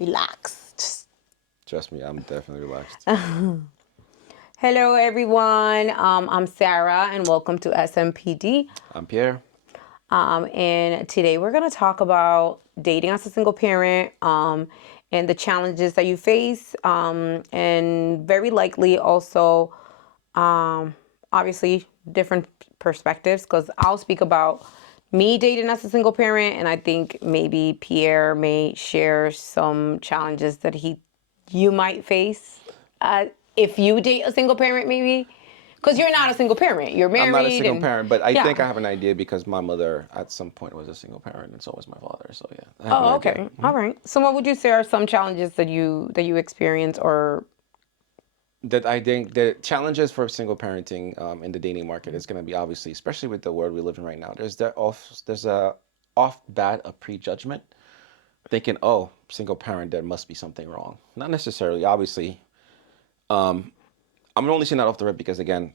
Relax. Just... Trust me, I'm definitely relaxed. Hello, everyone. I'm Sarah, and welcome to SMPD. I'm Pierre. And today we're going to talk about dating as a single parent, and the challenges that you face, and very likely also, obviously, different perspectives. Because I'll speak about me dating as a single parent, and I think maybe Pierre may share some challenges that you might face if you date a single parent, maybe. Because you're not a single parent, you're I'm not a married, single and parent, but I think yeah. I have an idea because my mother at some point was a single parent, and so was my father. So yeah, I have an Oh, idea. okay. All right. So what would you say are some challenges that you experience or That I think the challenges for single parenting in the dating market is going to be obviously, especially with the world we live in right now. There's a off bat a prejudgment, thinking, oh, single parent, there must be something wrong. Not necessarily. Obviously, I'm only saying that off the rip because again,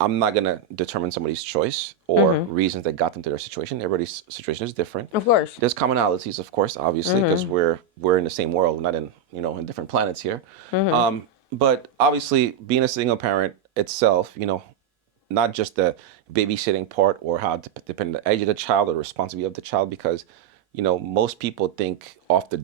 I'm not gonna determine somebody's choice or reasons that got them to their situation. Everybody's situation is different. of course. There's commonalities, of course, obviously, because we're in the same world, not in in different planets here. But obviously, being a single parent itself, not just the babysitting part or how to depend on the age of the child or the responsibility of the child, because most people think off the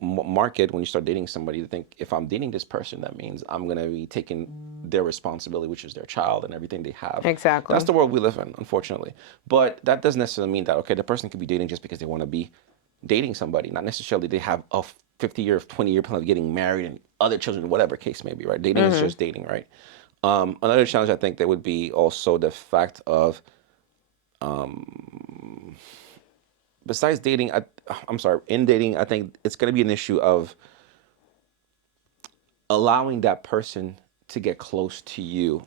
market when you start dating somebody, they think if I'm dating this person, that means I'm going to be taking their responsibility, which is their child and everything they have. That's Exactly. the world we live in, unfortunately. But that doesn't necessarily mean that, okay, the person could be dating just because they want to be dating somebody. Not necessarily they have a 50-year, 20-year plan of getting married and other children, whatever case may be, right? Dating is just dating, right? Another challenge I think that would be also the fact of, besides dating, I'm sorry, in dating, I think it's going to be an issue of allowing that person to get close to you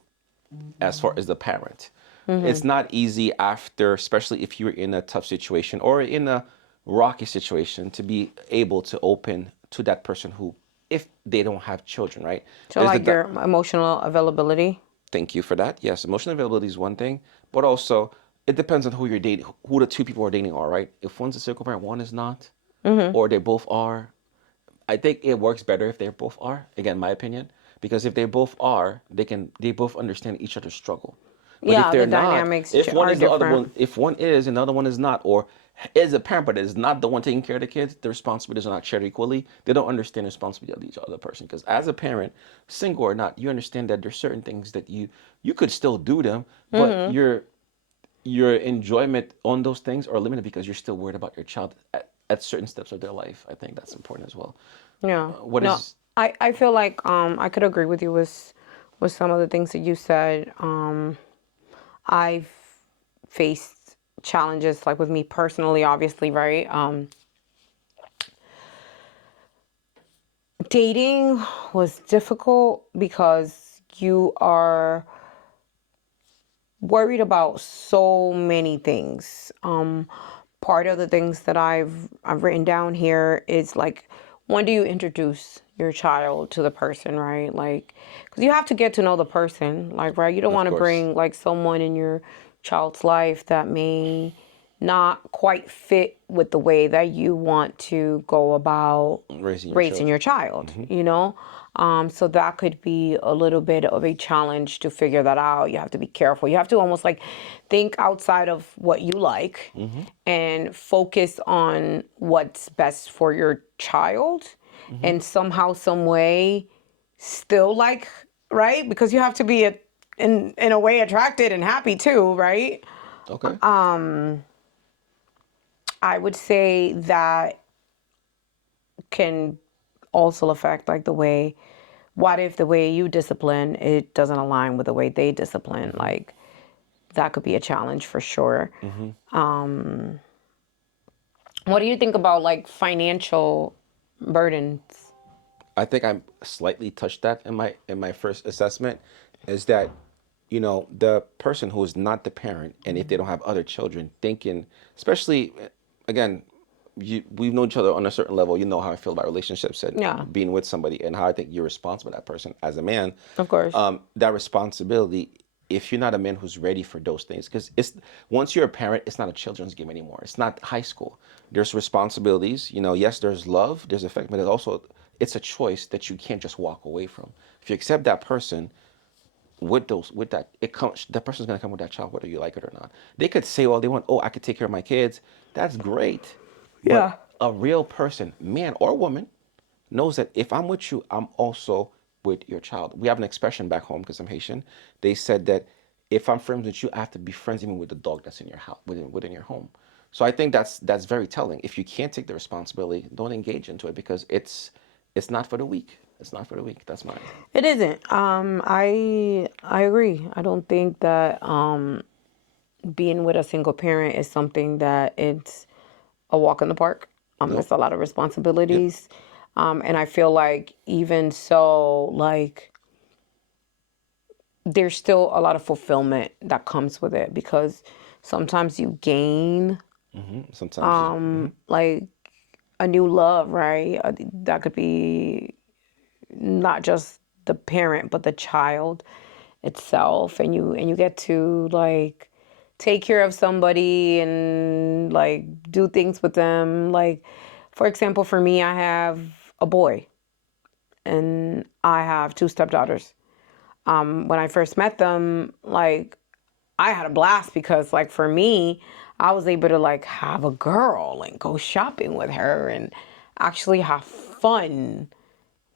as far as the parent. It's not easy after, especially if you're in a tough situation or in a rocky situation, to be able to open to that person who, if they don't have children, right? So There's like your emotional availability. Thank you for that. Yes, emotional availability is one thing, but also it depends on who you're dating, who the two people are dating are, right? If one's a single parent, one is not, or they both are. I think it works better if they both are. Again, my opinion, because if they both are, they both understand each other's struggle. But if Yeah, the they're not, dynamics if one are is the other different. one, if one is and the other one is not, or is a parent but is not the one taking care of the kids, the responsibilities are not shared equally. They don't understand the responsibility of each other person. Because as a parent, single or not, you understand that there's certain things that you could still do them, but your enjoyment on those things are limited because you're still worried about your child at certain steps of their life. I think that's important as well. Yeah. What No, is I feel like I could agree with you with some of the things that you said. I've faced challenges like with me personally, obviously, right? Dating was difficult because you are worried about so many things. Part of the things that I've written down here is like, when do you introduce your child to the person, right? Like, because you have to get to know the person, like, right? You don't of want to course bring like someone in your child's life that may not quite fit with the way that you want to go about raising your raising children? your child, you know? So that could be a little bit of a challenge to figure that out. You have to be careful. You have to almost like think outside of what you like and focus on what's best for your child and somehow, some way still like, right? Because you have to be in a way attracted and happy too, right? Okay. I would say that can also affect like the way, what if the way you discipline it doesn't align with the way they discipline, like that could be a challenge for sure. What do you think about like financial burdens? I think I slightly touched that in my first assessment, is that the person who is not the parent, and if they don't have other children, thinking, especially, again, we've known each other on a certain level. You know how I feel about relationships and Yeah, being with somebody, and how I think you're responsible for that person as a man. of course. That responsibility if you're not a man who's ready for those things, because it's once you're a parent, it's not a children's game anymore. It's not high school. There's responsibilities. Yes, there's love, there's affection, but there's also it's a choice that you can't just walk away from. If you accept that person, with that it comes that person's going to come with that child whether you like it or not. They could say all they want, oh, I could take care of my kids. That's great. Yeah. But a real person, man or woman, knows that if I'm with you, I'm also with your child. We have an expression back home because I'm Haitian. They said that if I'm friends with you, I have to be friends even with the dog that's in your house, within your home. So I think that's very telling. If you can't take the responsibility, don't engage into it because it's not for the weak. It's not for the weak. That's mine. It isn't. I agree. I don't think that being with a single parent is something that it's a walk in the park. No. It's a lot of Yep. responsibilities. And I feel like even so, like there's still a lot of fulfillment that comes with it because sometimes you gain Sometimes. like a new love, right? That could be not just the parent but the child itself, and you get to like take care of somebody and like do things with them. Like for example, for me, I have a boy and I have two stepdaughters. When I first met them, like I had a blast because like for me, I was able to like have a girl and go shopping with her and actually have fun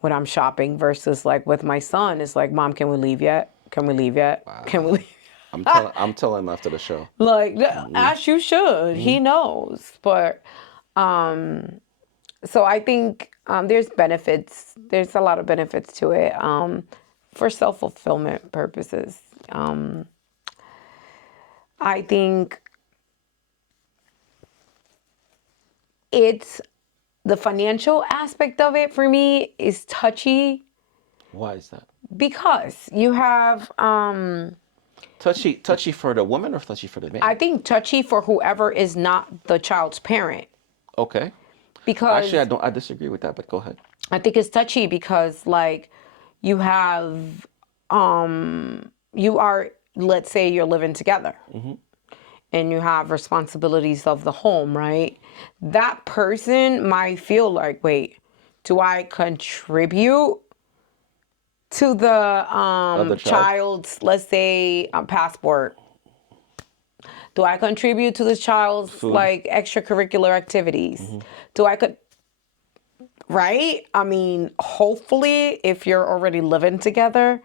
when I'm shopping versus like with my son, it's like, Mom, can we leave yet? Can we leave yet? Can we Wow. leave? I'm telling him after the show. Like, as you should. He knows. But so I think there's benefits. There's a lot of benefits to it for self fulfillment purposes. I think it's the financial aspect of it for me is touchy Why is that? because you have Touchy for the woman or touchy for the man? I think touchy for whoever is not the child's parent Okay. Actually, because I disagree with that, but go ahead. I think it's touchy because like you have you are, let's say you're living together and you have responsibilities of the home, right? That person might feel like, wait, do I contribute to the Other child. child's, let's say, passport? Do I contribute to the child's Food. like extracurricular activities? Do I could right? I mean, hopefully if you're already living together,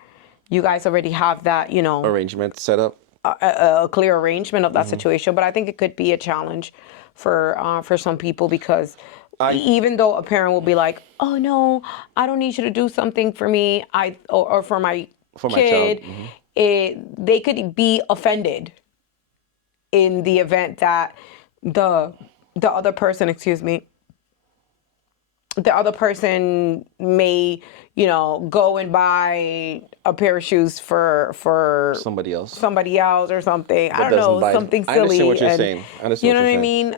you guys already have that, Arrangement set up. a clear arrangement of that situation. But I think it could be a challenge for some people because I even though a parent will be like, "Oh no, I don't need you to do something for me," or for my for my child. kid, they could be offended in the event that the the other person, excuse me, the other person may, go and buy a pair of shoes for Somebody else. somebody else or something. I But don't doesn't know, buy it. something I understand silly, what you're and saying. I understand you what know you're what I saying. mean.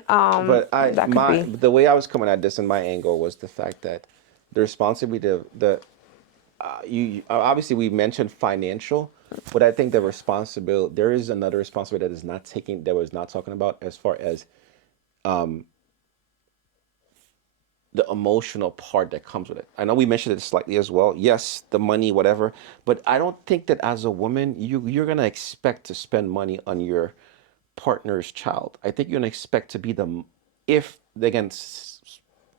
But That could be. the way I was coming at this in my angle was the fact that the responsibility, the you obviously we mentioned financial, but I think the responsibility there is another responsibility that was not talking about as far as the emotional part that comes with it. I know we mentioned it slightly as well. Yes, the money, whatever, but I don't think that as a woman you're gonna expect to spend money on your partner's child. I think you're gonna expect to be if again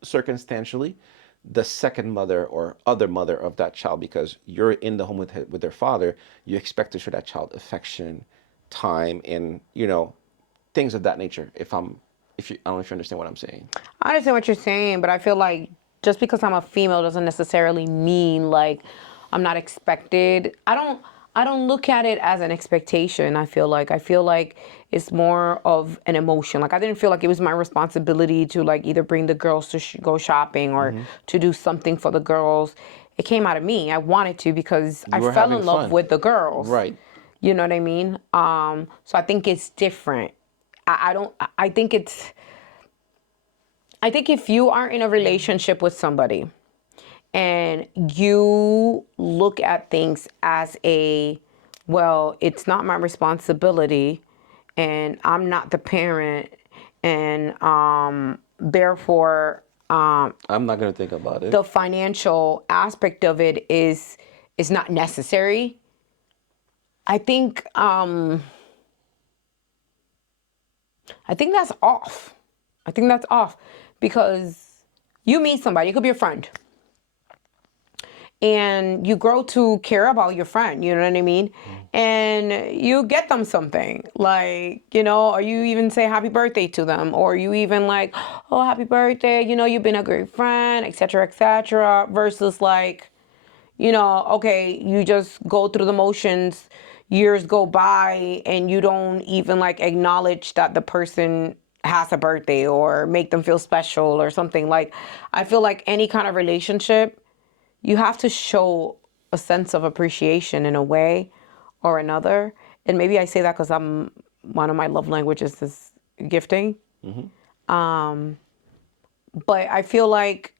circumstantially, the second mother or other mother of that child because you're in the home with their father. You expect to show that child affection, time, and things of that nature. If you, I don't know if you understand what I'm saying. I understand what you're saying, but I feel like just because I'm a female doesn't necessarily mean like I'm not expected. I don't look at it as an expectation. I feel like it's more of an emotion. Like I didn't feel like it was my responsibility to like either bring the girls to go shopping or to do something for the girls. It came out of me. I wanted to because I You were fell having in love fun, with the girls. right? You know what I mean? So I think it's different. I don't. I think if you are in a relationship with somebody and you look at things as a well, it's not my responsibility and I'm not the parent, and therefore I'm not gonna think about it. the financial aspect of it is not necessary. I think I think that's off. I think that's off because you meet somebody, it could be a friend, and you grow to care about your friend, you know what I mean? And you get them something like, or you even say happy birthday to them, or you even like, oh, happy birthday, you've been a great friend, etc., versus like, okay, you just go through the motions, years go by, and you don't even like acknowledge that the person has a birthday or make them feel special or something. Like, I feel like any kind of relationship, you have to show a sense of appreciation in a way or another. And maybe I say that because one of my love languages is gifting. But I feel like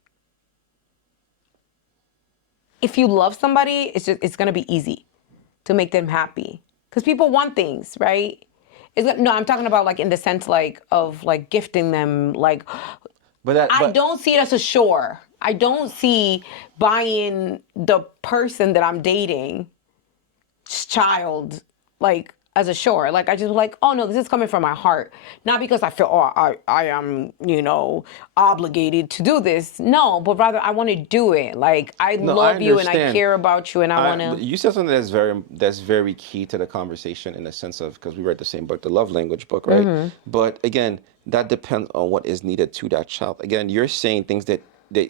if you love somebody, it's gonna be easy to make them happy because people want things, right? No, I'm talking about like in the sense like of like gifting them. Like, I But don't see it as a chore. I don't see buying the person that I'm dating child like as a chore. Like, I just like, oh no, this is coming from my heart, not because I feel, oh, I am obligated to do this. No, but rather I want to do it. Like, I no, I love you and I understand. care about you and I want But to. you said something that's very key to the conversation in the sense of because we read the same book, the love language book, right? But again, that depends on what is needed to that child. Again, you're saying things that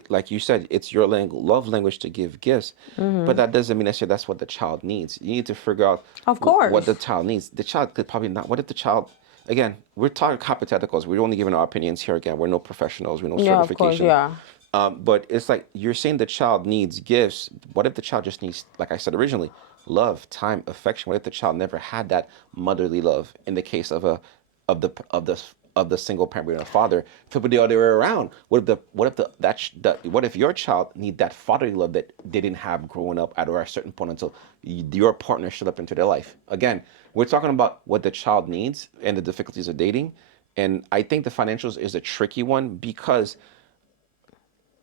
like you said, it's your love language to give gifts, but that doesn't mean necessarily that's what the child needs. You need to figure out Of what the course. child needs. The child could probably not. What if the child? Again, we're talking hypotheticals. We're only giving our opinions here. Again, we're no professionals. We're no Yeah, of course, certification. yeah. But it's like you're saying the child needs gifts. What if the child just needs, like I said originally, love, time, affection? What if the child never had that motherly love? In the case of the single parent being a father, flip it the other way around. What if your child need that fatherly love that they didn't have growing up at a certain point until your partner showed up into their life? Again, we're talking about what the child needs and the difficulties of dating. And I think the financials is a tricky one because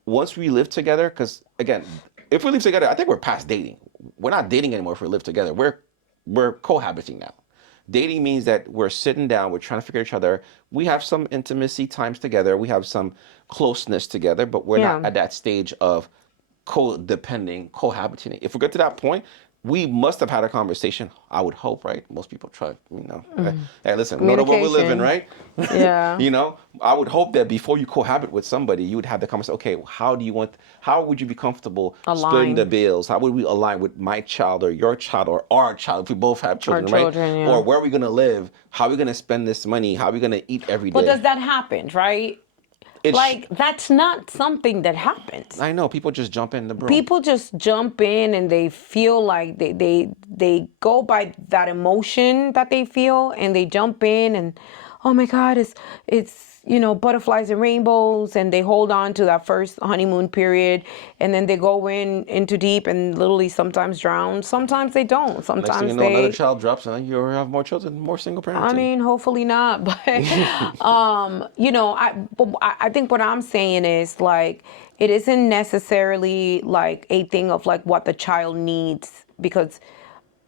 once we live together, because again, if we live together, I think we're past dating. We're not dating anymore if we live together. We're cohabiting now. Dating means that we're sitting down, we're trying to figure each other. We have some intimacy times together, we have some closeness together, but we're not Yeah. at that stage of codepending, cohabiting. If we get to that point, we must have had a conversation. I would hope, right? Most people try. Hey, listen, we know the world we live in, Communication. right? Yeah. I would hope that before you cohabit with somebody, you would have the conversation. Okay, how would you be comfortable splitting the Align. bills? How would we align with my child or your child or our child if we both have Our children, right? children, Or yeah. where are we gonna live? How are we gonna spend this money? How are we gonna eat every But day? does that happen, right? It's Like, that's not something that happens. I know people just jump in the broom. People just jump in and they feel like they go by that emotion that they feel, and they jump in and, oh my god, it's butterflies and rainbows, and they hold on to that first honeymoon period, and then they go into deep and literally sometimes drown, sometimes they don't, Next thing you sometimes know, another they. child drops and you have more children, more single I parenting. mean, hopefully not, but I think what I'm saying is like it isn't necessarily like a thing of like what the child needs, because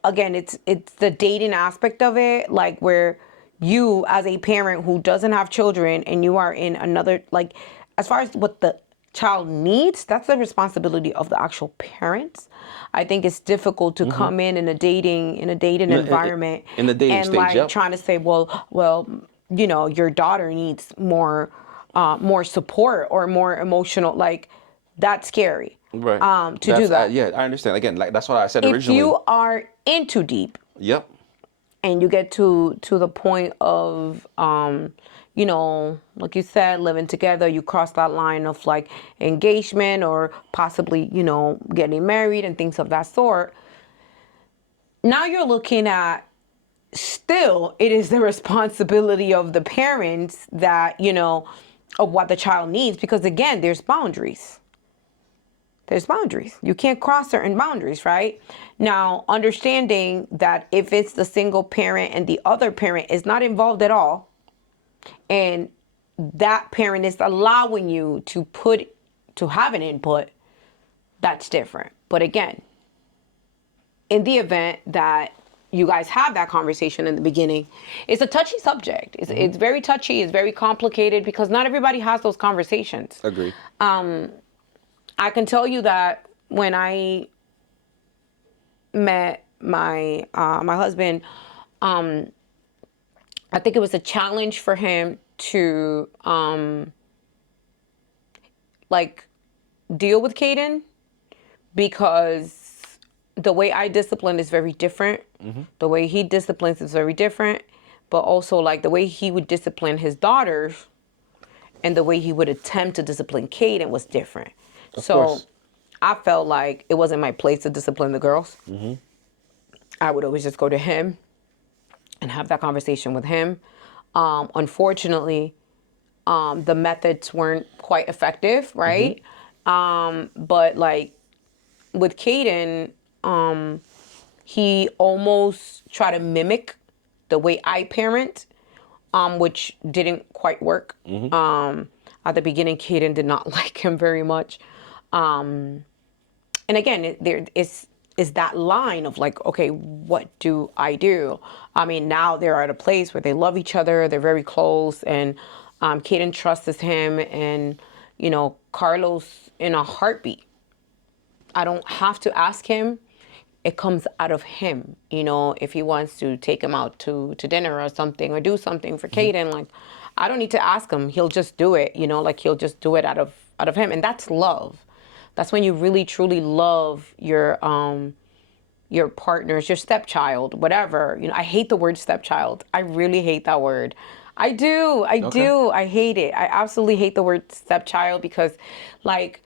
again, it's the dating aspect of it, like where you as a parent who doesn't have children and you are in another, like, as far as what the child needs, that's the responsibility of the actual parents. I think it's difficult to come in a dating In, in, environment in the dating and stage, like yep. trying to say, well, your daughter needs more support or more emotional, like, that's scary Right. to do that. Yeah, I understand. Again, like that's what I said If originally. you are in too deep Yep. and you get to the point of like you said, living together, you cross that line of like engagement or possibly getting married and things of that sort. Now you're looking at, still it is the responsibility of the parents that of what the child needs, because again, there's there's boundaries. You can't cross certain boundaries, right? Now, understanding that if it's the single parent and the other parent is not involved at all, and that parent is allowing you to have an input, that's different. But again, in the event that you guys have that conversation in the beginning, it's a touchy subject. It's very touchy. It's very complicated because not everybody has those conversations. Agree. I can tell you that when I met my husband, I think it was a challenge for him to like deal with Caden, because the way I discipline is very different. The way he disciplines is very different. But also, like, the way he would discipline his daughters and the way he would attempt to discipline Caden was different. Of So course. I felt like it wasn't my place to discipline the girls. I would always just go to him and have that conversation with him. Unfortunately, the methods weren't quite effective, right? But like with Caden, he almost tried to mimic the way I parent, which didn't quite work. At the beginning, Caden did not like him very much. And again, there is that line of like, okay, what do I do? I mean, now they're at a place where they love each other, they're very close, and Caden trusts him, and you know, Carlos in a heartbeat. I don't have to ask him. It comes out of him, you know, if he wants to take him out to dinner or something, or do something for Caden, like, I don't need to ask him. He'll just do it, you know, like he'll just do it out of him. And that's love. That's when you really truly love your partners, your stepchild, whatever. You know, I hate the word stepchild. I really hate that word. I do. I hate it. I absolutely hate the word stepchild because, like,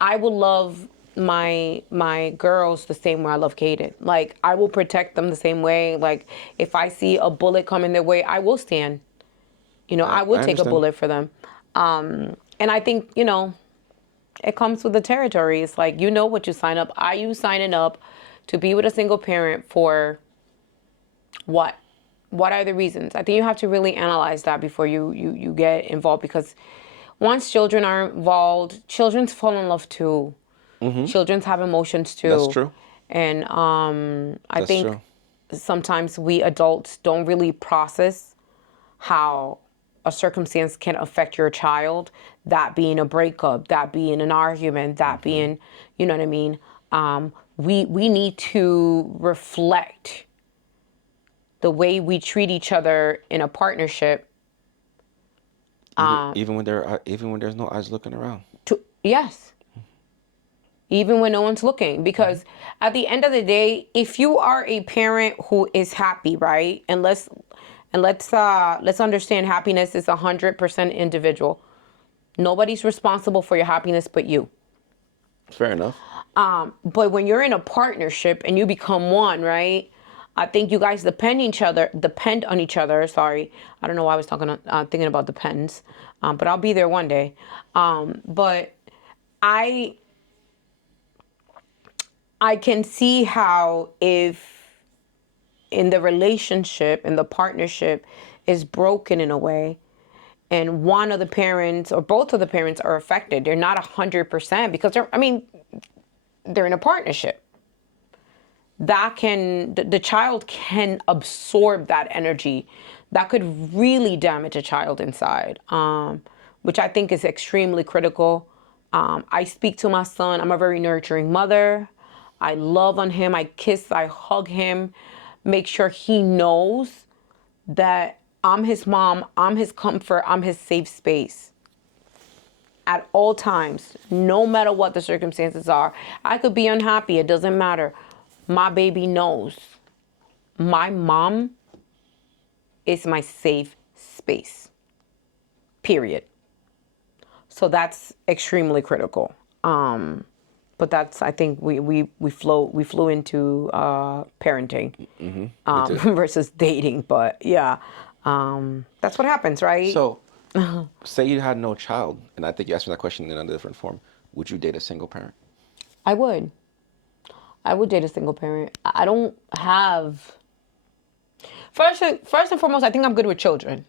I will love my girls the same way I love Caden. Like, I will protect them the same way. Like, if I see a bullet coming their way, I will stand. You know, I will take a understand. bullet for them. And I think, you know, it comes with the territory. It's like, you know what you sign up. Are you signing up to be with a single parent for what? What are the reasons? I think you have to really analyze that before you get involved, because once children are involved, children fall in love too. Children have emotions too. That's true. And I That's think true. sometimes we adults don't really process how a circumstance can affect your child, that being a breakup, that being an argument, that being, you know what I mean? We need to reflect the way we treat each other in a partnership. Even when there's no eyes looking around. Yes, even when no one's looking, because at the end of the day, if you are a parent who is happy, right? And let's understand, happiness is 100% individual. Nobody's responsible for your happiness but you. Fair enough. But when you're in a partnership and you become one, right? I think you guys depend on each other. Sorry, I don't know why I was thinking about depends, but I'll be there one day. But I can see how, if in the relationship and the partnership is broken in a way, and one of the parents or both of the parents are affected, they're not 100% because they're in a partnership. The child can absorb that energy that could really damage a child inside, which I think is extremely critical. I speak to my son. I'm a very nurturing mother. I love on him. I kiss, I hug him, make sure he knows that I'm his mom, I'm his comfort, I'm his safe space at all times, no matter what the circumstances are. I could be unhappy, it doesn't matter. My baby knows my mom is my safe space, period. So that's extremely critical. But that's, I think we flew into parenting versus dating. But yeah, that's what happens, right? So, say you had no child, and I think you asked me that question in a different form. Would you date a single parent? I would. I would date a single parent. I don't have. First and foremost, I think I'm good with children.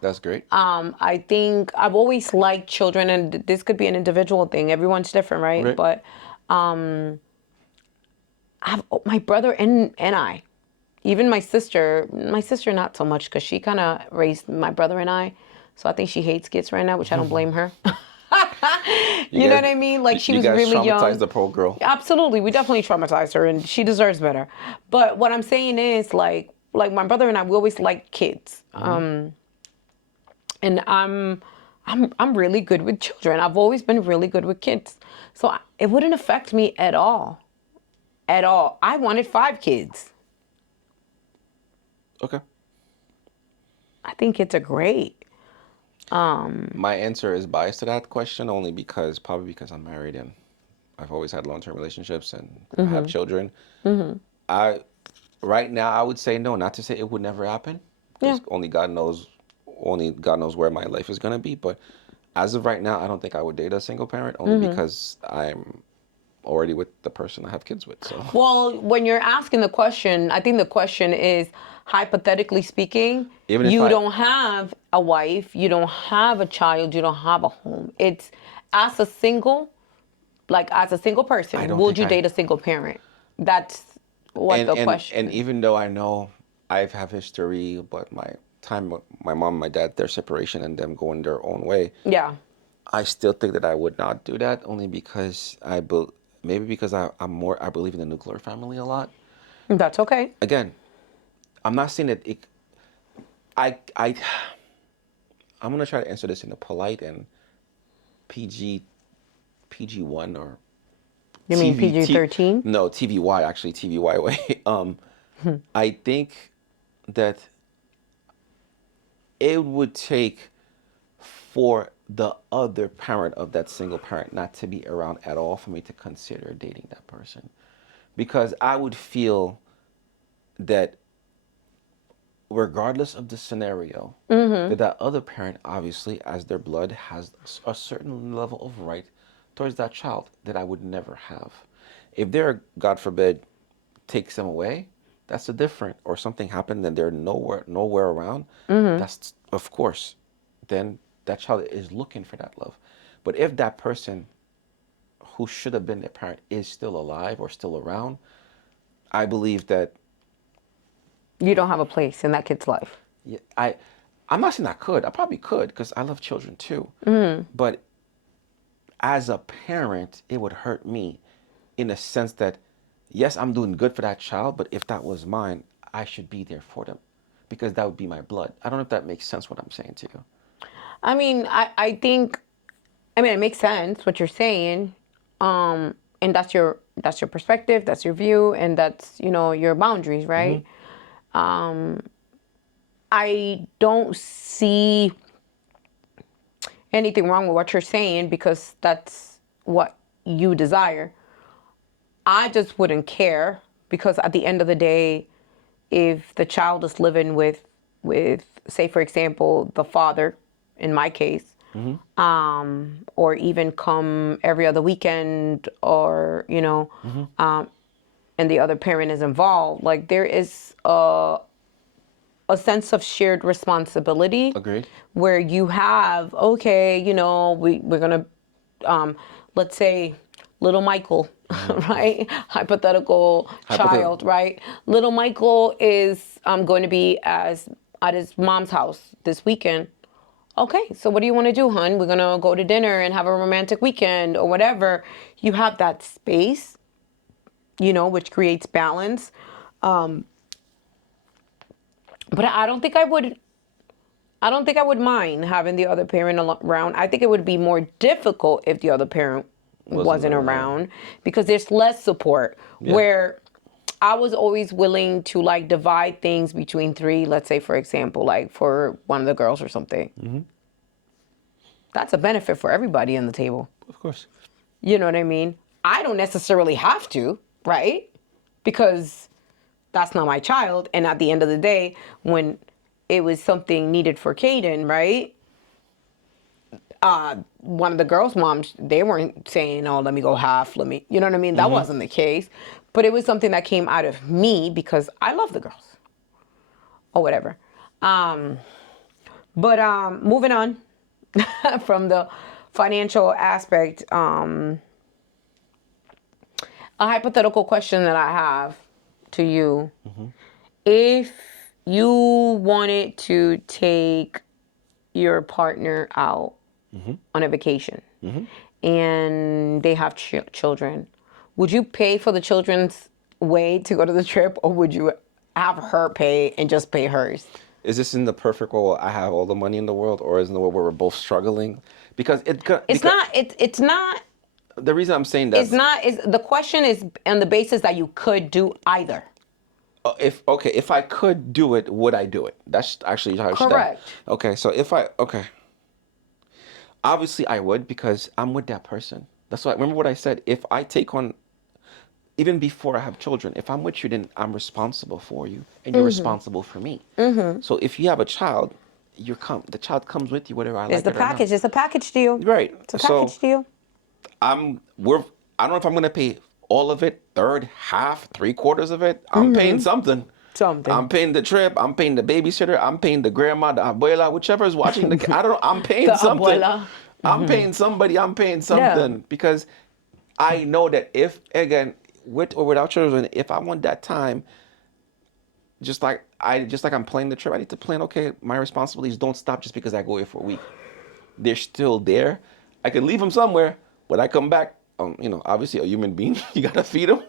That's great. I think I've always liked children, and this could be an individual thing. Everyone's different, right? Right. But I've, my brother and I, even my sister not so much because she kind of raised my brother and I. So I think she hates kids right now, which I don't blame her. You know what I mean? Like she was really traumatized young. the poor girl. Absolutely, we definitely traumatized her, and she deserves better. But what I'm saying is, like my brother and I, we always liked kids, and I'm really good with children. I've always been really good with kids, so it wouldn't affect me at all, at all. I wanted 5 kids. Okay. I think kids are great. My answer is biased to that question only probably because I'm married and I've always had long-term relationships and I have children. I right now I would say no, not to say it would never happen. Yeah. Because only God knows where my life is gonna be. But as of right now, I don't think I would date a single parent only because I'm already with the person I have kids with. So Well, when you're asking the question, I think the question is hypothetically speaking, Even if you I- don't have a wife, you don't have a child, you don't have a home. It's as a single, as a single person, don't would think you I- date a single parent? That's what the question and is. even though I know I've have history, but my time with my mom and my dad, their separation and them going their own way, Yeah. I still think that I would not do that only because maybe because I believe in the nuclear family a lot. That's okay. Again, I'm not saying that I I'm gonna try to answer this in a polite and PG PG-1 or You mean PG-13? no, TVY, actually TVY way. I think that it would take for the other parent of that single parent not to be around at all for me to consider dating that person. Because I would feel that regardless of the scenario, that other parent, obviously, as their blood, has a certain level of right towards that child that I would never have. If they're, God forbid, takes them away, that's a different, or something happened and they're nowhere around, that's, of course, then that child is looking for that love. But if that person who should have been their parent is still alive or still around, I believe that You don't have a place in that kid's life. yeah, I'm not saying I could. I probably could because I love children too. But as a parent, it would hurt me in a sense that, yes, I'm doing good for that child, but if that was mine, I should be there for them because that would be my blood. I don't know if that makes sense what I'm saying to you. I mean, I think, I mean, it makes sense what you're saying. And that's your perspective, that's your view, and that's, your boundaries, right? I don't see anything wrong with what you're saying because that's what you desire. I just wouldn't care because at the end of the day, if the child is living with say for example the father, in my case, or even come every other weekend, or and the other parent is involved, like there is a sense of shared responsibility. Agreed. Where you have, okay, we're gonna, let's say, little Michael, right? Hypothetical child, right? Little Michael is going to be at his mom's house this weekend. Okay, so what do you want to do, hon? We're gonna go to dinner and have a romantic weekend or whatever. You have that space, which creates balance. But I don't think I would. I don't think I would mind having the other parent around. I think it would be more difficult if the other parent wasn't around because there's less support. Yeah. Where I was always willing to divide things between 3. Let's say, for example, for one of the girls or something. That's a benefit for everybody on the table. Of course. You know what I mean? I don't necessarily have to, right? Because that's not my child. And at the end of the day, when it was something needed for Caden, right? one of the girls' moms, they weren't saying, "Oh, let me go half, let me," you know what I mean? That wasn't the case, but it was something that came out of me because I love the girls or whatever. But moving on from the financial aspect, a hypothetical question that I have to you: if you wanted to take your partner out on a vacation and they have children, would you pay for the children's way to go to the trip, or would you have her pay and just pay hers? Is this in the perfect world? I have all the money in the world, or is it in the world where we're both struggling? Because It's not. It's not. the reason I'm saying that It's not. Is the question is on the basis that you could do either. if I could do it, would I do it? That's actually how I should. Correct. Okay, so obviously I would, because I'm with that person. That's why, remember what I said. If I take on, even before I have children, if I'm with you, then I'm responsible for you, and you're responsible for me. So if you have a child, the child comes with you, whether I like It's the it or not. package. It's a package deal. Right. It's a So package deal. I don't know if I'm gonna pay all of it, third, half, three quarters of it. I'm paying something. Something. I'm paying the trip. I'm paying the babysitter. I'm paying the grandma, the abuela, whichever is watching the kid. I don't know. I'm paying The something. abuela. I'm paying somebody. I'm paying something, because I know that if, again, with or without children, if I want that time, just like I'm planning the trip, I need to plan. Okay, my responsibilities don't stop just because I go away for a week. They're still there. I can leave them somewhere. When I come back, obviously a human being, you gotta feed them.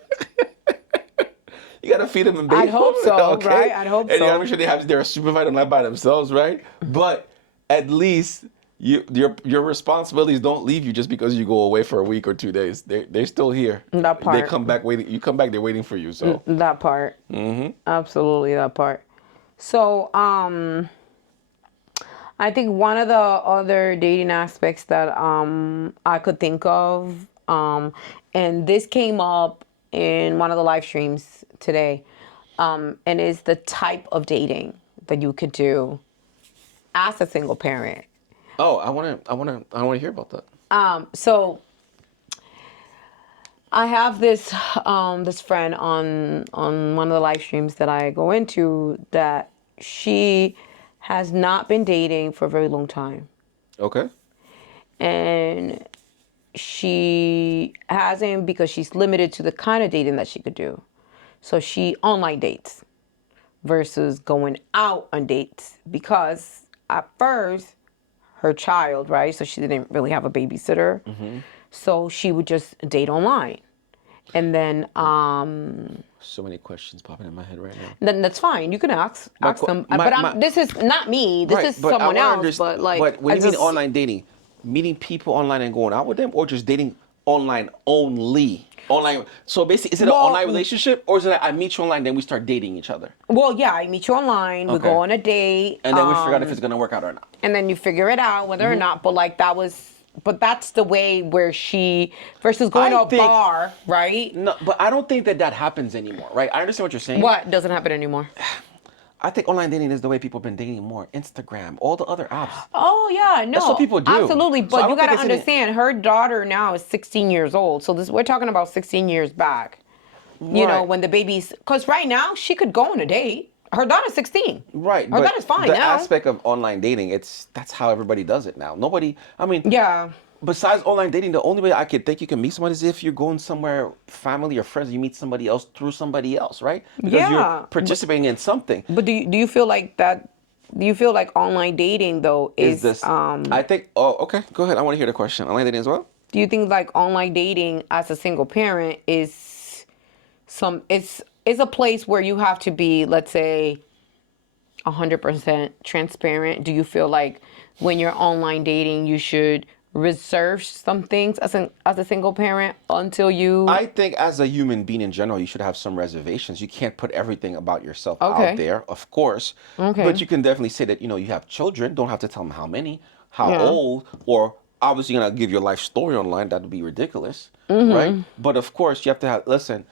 You gotta feed them and bathe I'd hope them, so, okay? right? I'd hope and you gotta so. make sure they're supervised and not by themselves, right? But at least your responsibilities don't leave you just because you go away for a week or 2 days. They're still here. That They part. come back waiting. You come back, they're waiting for you. So That part. Absolutely, that part. So, I think one of the other dating aspects that I could think of, and this came up in one of the live streams today, and is the type of dating that you could do as a single parent. I wanna hear about that. So I have this this friend on one of the live streams that I go into, that she has not been dating for a very long time, Okay. and she hasn't because she's limited to the kind of dating that she could do. So she online dates versus going out on dates, because at first her child, right? So she didn't really have a babysitter. So she would just date online. And then So many questions popping in my head right now. then that's fine. You can ask them. my- But my- this is not me. This is but I someone wanna else. But like, but when I you mean just- online dating, meeting people online and going out with them, or just dating online only? Online. So basically, is it an Well, online relationship, or is it like I meet you online, then we start dating each other, well, yeah, I meet you online. We Okay. go on a date, and then we figure out if it's gonna work out or not? and then you figure it out whether Mm-hmm. or not. But like but that's the way where she versus going I to a think- bar, right? No, but I don't think that happens anymore, right? I understand what you're saying. What doesn't happen anymore? I think online dating is the way people have been dating more. Instagram, all the other apps. Oh yeah, no, That's what people do. Absolutely, So but I you don't think gotta it's any- understand, her daughter now is 16 years old. So we're talking about 16 years back. You know, Right. when the baby's, because right now she could go on a date. Her daughter's 16. Right, Her but daughter's fine the now. aspect of online dating, that's how everybody does it now. Nobody, I mean, Yeah. besides online dating, the only way I could think you can meet someone is if you're going somewhere, family or friends, you meet somebody else through somebody else, right? Because Yeah, you're participating in something. But do you feel like that? Do you feel like online dating though Is this? I think. Oh, okay. Go ahead. I want to hear the question. Online dating as well. Do you think like online dating as a single parent is is a place where you have to be, let's say, 100% transparent? Do you feel like when you're online dating, you should reserve some things as a single parent until you? I think as a human being in general, you should have some reservations. You can't put everything about yourself Okay. out there, of course. Okay. But you can definitely say that, you have children. Don't have to tell them how many, how Yeah. old, or obviously you're gonna give your life story online. That would be ridiculous, Mm-hmm. right? But of course, you have to have. Listen,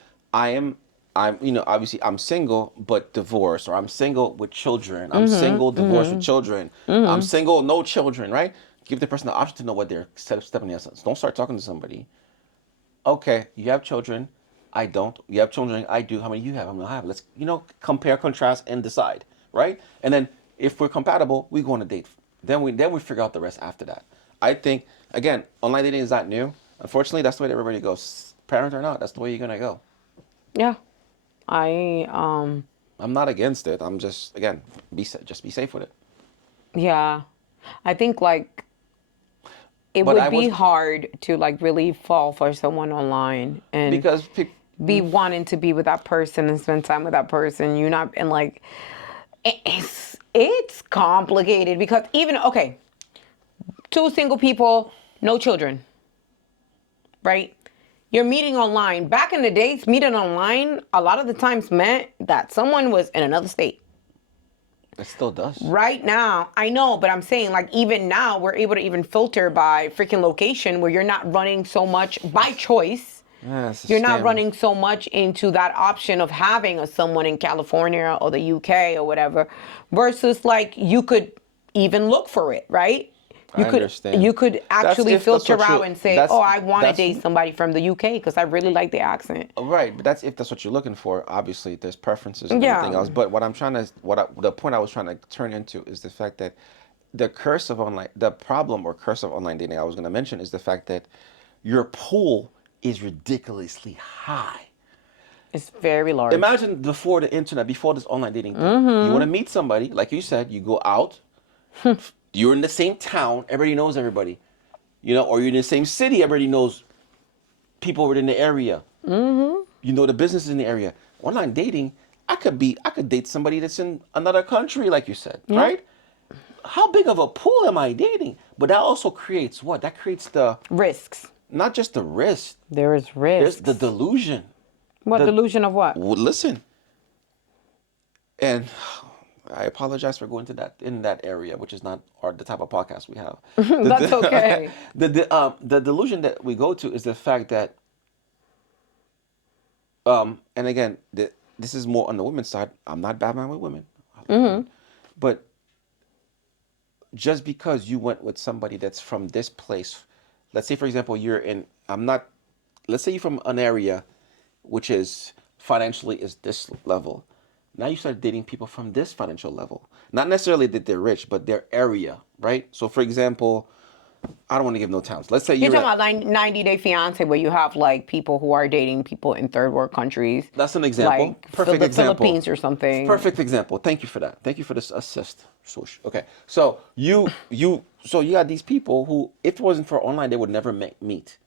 obviously I'm single but divorced, or I'm single with children. I'm Mm-hmm. single, divorced with children. I'm single, no children, right? Give the person the option to know what they're stepping in. Don't start talking to somebody. Okay, you have children. I don't. You have children. I do. How many you have? How many I have? Let's compare, contrast, and decide, right? And then if we're compatible, we go on a date. Then we figure out the rest after that. I think again, online dating is not new. Unfortunately, that's the way that everybody goes. Parent or not, that's the way you're gonna go. Yeah. I I'm not against it. I'm just again, just be safe with it. yeah. I think like it But would I be was hard to like really fall for someone online and because be wanting to be with that person and spend time with that person. You're not and like it's complicated because even okay, two single people, no children, right? You're meeting online. Back in the days, meeting online a lot of the times meant that someone was in another state. it still does. Right now, I know, but I'm saying like even now we're able to even filter by freaking location where you're not running so much by choice. Yeah, it's a You're not scam. running so much into that option of having someone in California or the UK or whatever, versus like you could even look for it, right? I understand. You could That's actually if that's filter what you. out and say, That's oh, I want to that's date somebody from the UK because I really like the accent. right. But that's if that's what you're looking for. Obviously, there's preferences and everything Yeah. else. But what I'm trying to, the point I was trying to turn into is the fact that the problem or curse of online dating I was going to mention is the fact that your pool is ridiculously high. It's very large. Imagine before the internet, before this online dating thing. You want to meet somebody, like you said, you go out. You're in the same town, everybody knows everybody, or you're in the same city, everybody knows people within the area. You know the businesses in the area. Online dating, I could date somebody that's in another country, like you said, right? How big of a pool am I dating? But that also creates what? That creates Risks. not just the risk, There is there's risks. the delusion. What The, delusion of what? listen, and I apologize for going to that in that area, which is not the type of podcast we have. That's okay. The delusion that we go to is the fact that, and again, this is more on the women's side. I'm not bad man with women, but just because you went with somebody that's from this place, let's say for example I'm not, let's say you're from an area which is financially is this level. Now you start dating people from this financial level. Not necessarily that they're rich, but their area, right? So for example, I don't want to give no towns. Let's say You're you're talking about 90 Day Fiance where you have like people who are dating people in third world countries. that's an example. Like Perfect the example. Philippines or something. Perfect example. Thank you for that. Thank you for this assist. Okay. So you got these people who, if it wasn't for online, they would never meet.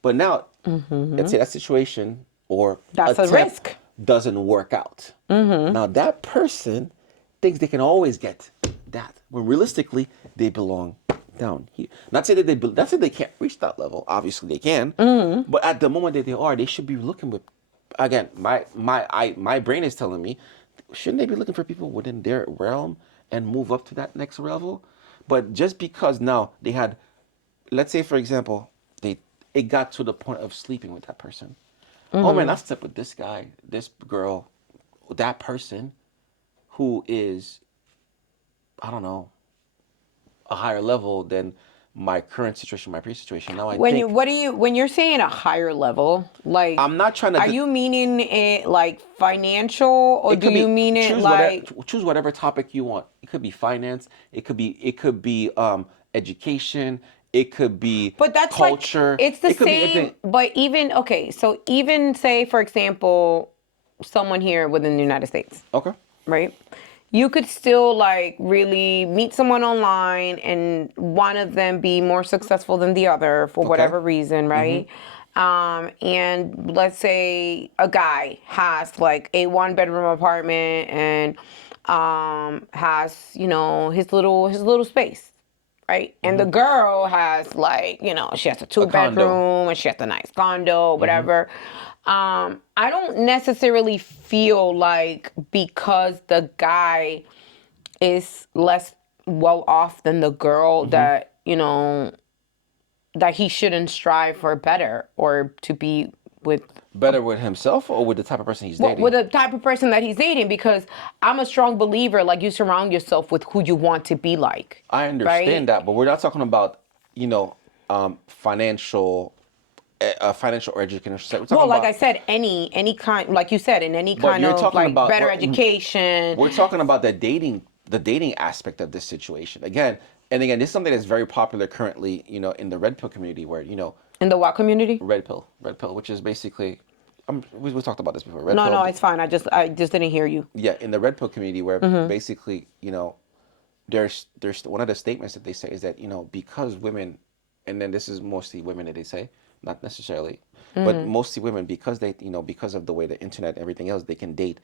But now, let's say that situation or That's a attempt risk. doesn't work out. Now that person thinks they can always get that, when realistically they belong down here. Not say that not say they can't reach that level. Obviously they can, but at the moment that they are, they should be looking with. Again, my brain is telling me, shouldn't they be looking for people within their realm and move up to that next level? But just because now they had, let's say for example, it got to the point of sleeping with that person. Oh man, I slept with this guy, this girl, that person, who is, I don't know, a higher level than my current situation, my previous situation. Now I think When you're saying a higher level, like I'm not trying to. are you meaning it like financial or It do could be you mean it like choose whatever topic you want. It could be finance. It could be education. It could be but that's culture. like it's the It could be same anything. but even okay, so even say for example someone here within the United States, Okay. right? You could still like really meet someone online and one of them be more successful than the other for whatever reason, right? And let's say a guy has like a one bedroom apartment and has, his little space. Right? And the girl has like, she has a two condo. bedroom and she has a nice condo, whatever. I don't necessarily feel like because the guy is less well off than the girl that, that he shouldn't strive for better or to be Better with himself or with the type of person he's dating? with the type of person that he's dating, because I'm a strong believer, like, you surround yourself with who you want to be like. I understand that, but we're not talking about, you know, financial, financial or educational. We're talking Well, like about, I said, any kind, like you said, in any but kind you're of talking like about, better education. we're talking about the dating aspect of this situation. Again, and again, this is something that's very popular currently, you know, in the red pill community where, you know, In the what community? red pill, which is basically, we talked about this before. Red No, pill, no, it's fine. I just didn't hear you. yeah, in the red pill community where basically, you know, there's one of the statements that they say is that, you know, because women, and then this is mostly women that they say, not necessarily, but mostly women, because they, you know, because of the way the internet and everything else, they can date,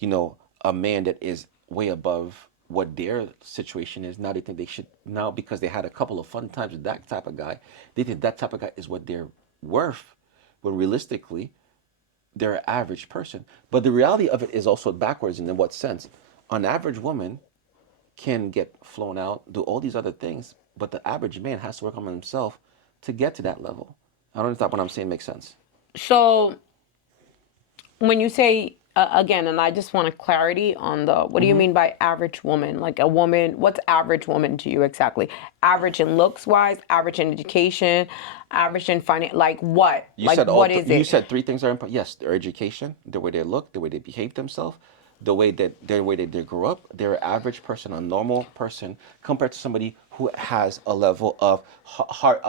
you know, a man that is way above what their situation is. Now they think they should, now because they had a couple of fun times with that type of guy, they think that type of guy is what they're worth, when realistically they're an average person. But the reality of it is also backwards. In what sense? An average woman can get flown out, do all these other things, but the average man has to work on himself to get to that level. I don't know if what I'm saying makes sense. So when you say, again, and I just want a clarity on what do you mean by average woman? Like, a woman, what's average woman to you exactly? Average in looks wise, average in education, average in finance, like what? You Like, said what is you it? said three things are important. Yes, their education, the way they look, the way they behave themselves, the way that they grew up. They're an average person, a normal person, compared to somebody who has a level of Harvard,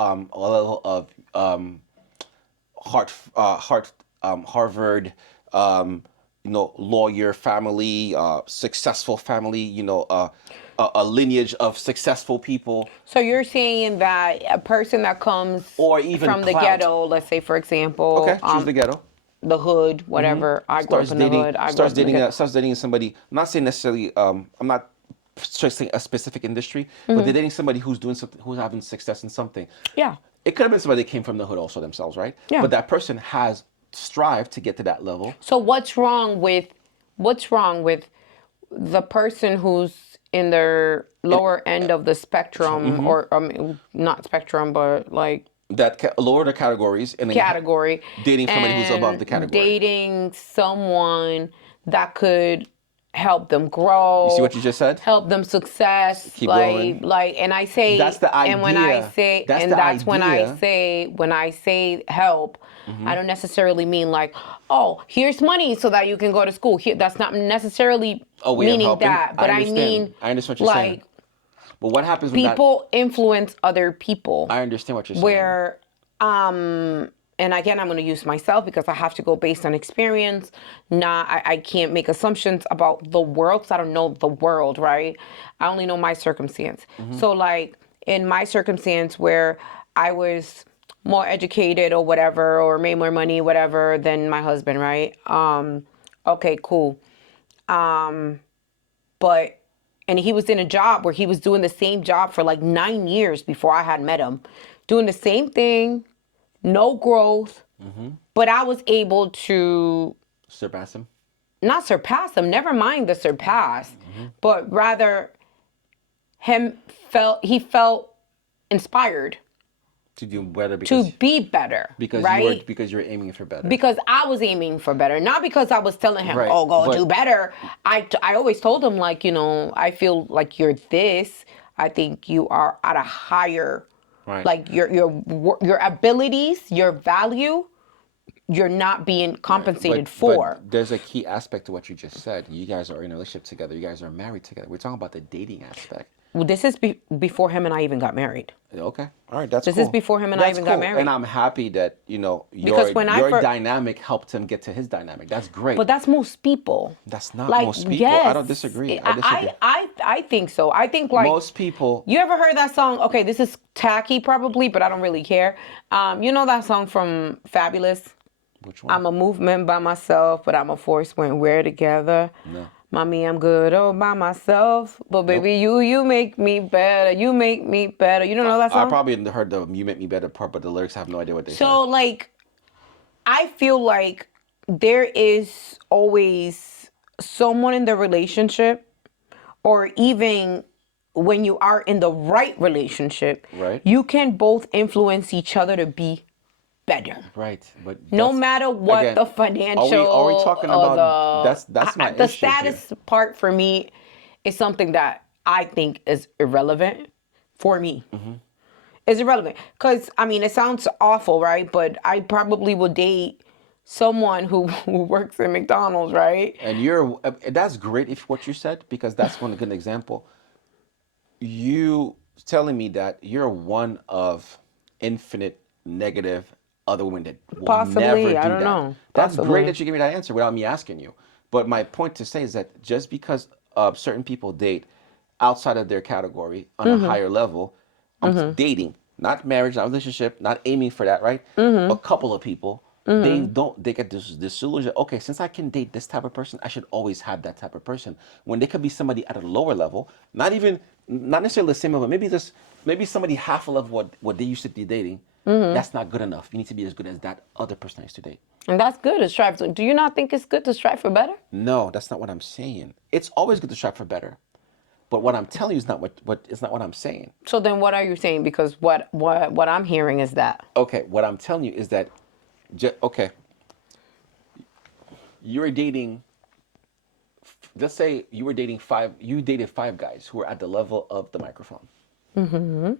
you know, lawyer family, successful family, you know, a lineage of successful people, So you're saying that a person that comes or even from the clout. ghetto, let's say, for example, Okay, choose the ghetto. the hood, whatever. I grew up in the hood. I grew up in the ghetto. Starts dating somebody. I'm not saying necessarily. I'm not stressing a specific industry, but they're dating somebody who's doing something, who's having success in something. Yeah. It could have been somebody that came from the hood also themselves, right? Yeah. But that person has strived to get to that level. So what's wrong with the person who's in their lower end of the spectrum, or not spectrum, but like That lower the categories and then category, dating somebody who's above the and category. dating someone that could help them grow, You see what you just said? help them success, Keep like going. and I say, That's the and when I idea. say, That's and the that's idea. when I say help, I don't necessarily mean like, oh, here's money so that you can go to school. Here, that's not necessarily A way of meaning helping? that, but I I understand. mean, I understand what you're saying. like, But what happens when people influence other people. I understand what you're saying. Where and again, I'm going to use myself because I have to go based on experience. I can't make assumptions about the world because I don't know the world, right? I only know my circumstance. So like in my circumstance where I was more educated or whatever, or made more money, whatever, than my husband, right? Okay, cool. But and he was in a job where he was doing the same job for like 9 years before I had met him, doing the same thing, no growth, but I was able to surpass him. not surpass him, never mind the surpass, but rather he felt inspired To do better to be better, right? because you're aiming for better. Because I was aiming for better, not because I was telling him, Right, "Oh, go but- do better." I always told him, like, you know, I feel like you're this. I think you are at a higher, Right. like your abilities, your value, you're not being compensated for. But there's a key aspect to what you just said. You guys are in a relationship together. You guys are married together. We're talking about the dating aspect. Well, this is before him and I even got married. Okay. All right. That's This cool. is before him and I That's even got married. And I'm happy that, you know, Because when your dynamic helped him get to his dynamic. That's great. But that's most people. That's not Like, most people. yes, I don't disagree. I disagree. I think so. I think like Most people. You ever heard that song? Okay, this is tacky probably, but I don't really care. You know that song from Fabulous? Which one? I'm a movement by myself, but I'm a force when we're together. No. Mommy, I'm good all by myself, but baby, you make me better. You make me better. You don't know that I song? probably heard the "You Make Me Better" part, but the lyrics I have no idea what they say. So like, I feel like there is always someone in the relationship, or even when you are in the right relationship, Right. you can both influence each other to be better. Right, but No that's matter what again. the Are we financial talking or about that's my the issue here. status part for me is something that I think is irrelevant for me. It's irrelevant because I mean it sounds awful, right? But I probably would date someone who works at McDonald's, right? And that's great if what you said because that's one good example. You telling me that you're one of infinite negative other women that will never Possibly, I do don't that. know. That's great Possibly. that you give me that answer without me asking you. But my point to say is that just because certain people date outside of their category on a higher level, dating, not marriage, not relationship, not aiming for that, right? A couple of people, they get this disillusion. Okay, since I can date this type of person, I should always have that type of person. When they could be somebody at a lower level, not necessarily the same level, maybe somebody half a level what they used to be dating. That's not good enough. You need to be as good as that other person I used to date. And that's good to strive to. Do you not think it's good to strive for better? No, that's not what I'm saying. It's always good to strive for better. But what I'm telling you is not what is not what I'm saying. So then what are you saying? Because what I'm hearing is that. Okay, what I'm telling you is that okay, you were dating let's say you dated five guys who are at the level of the microphone.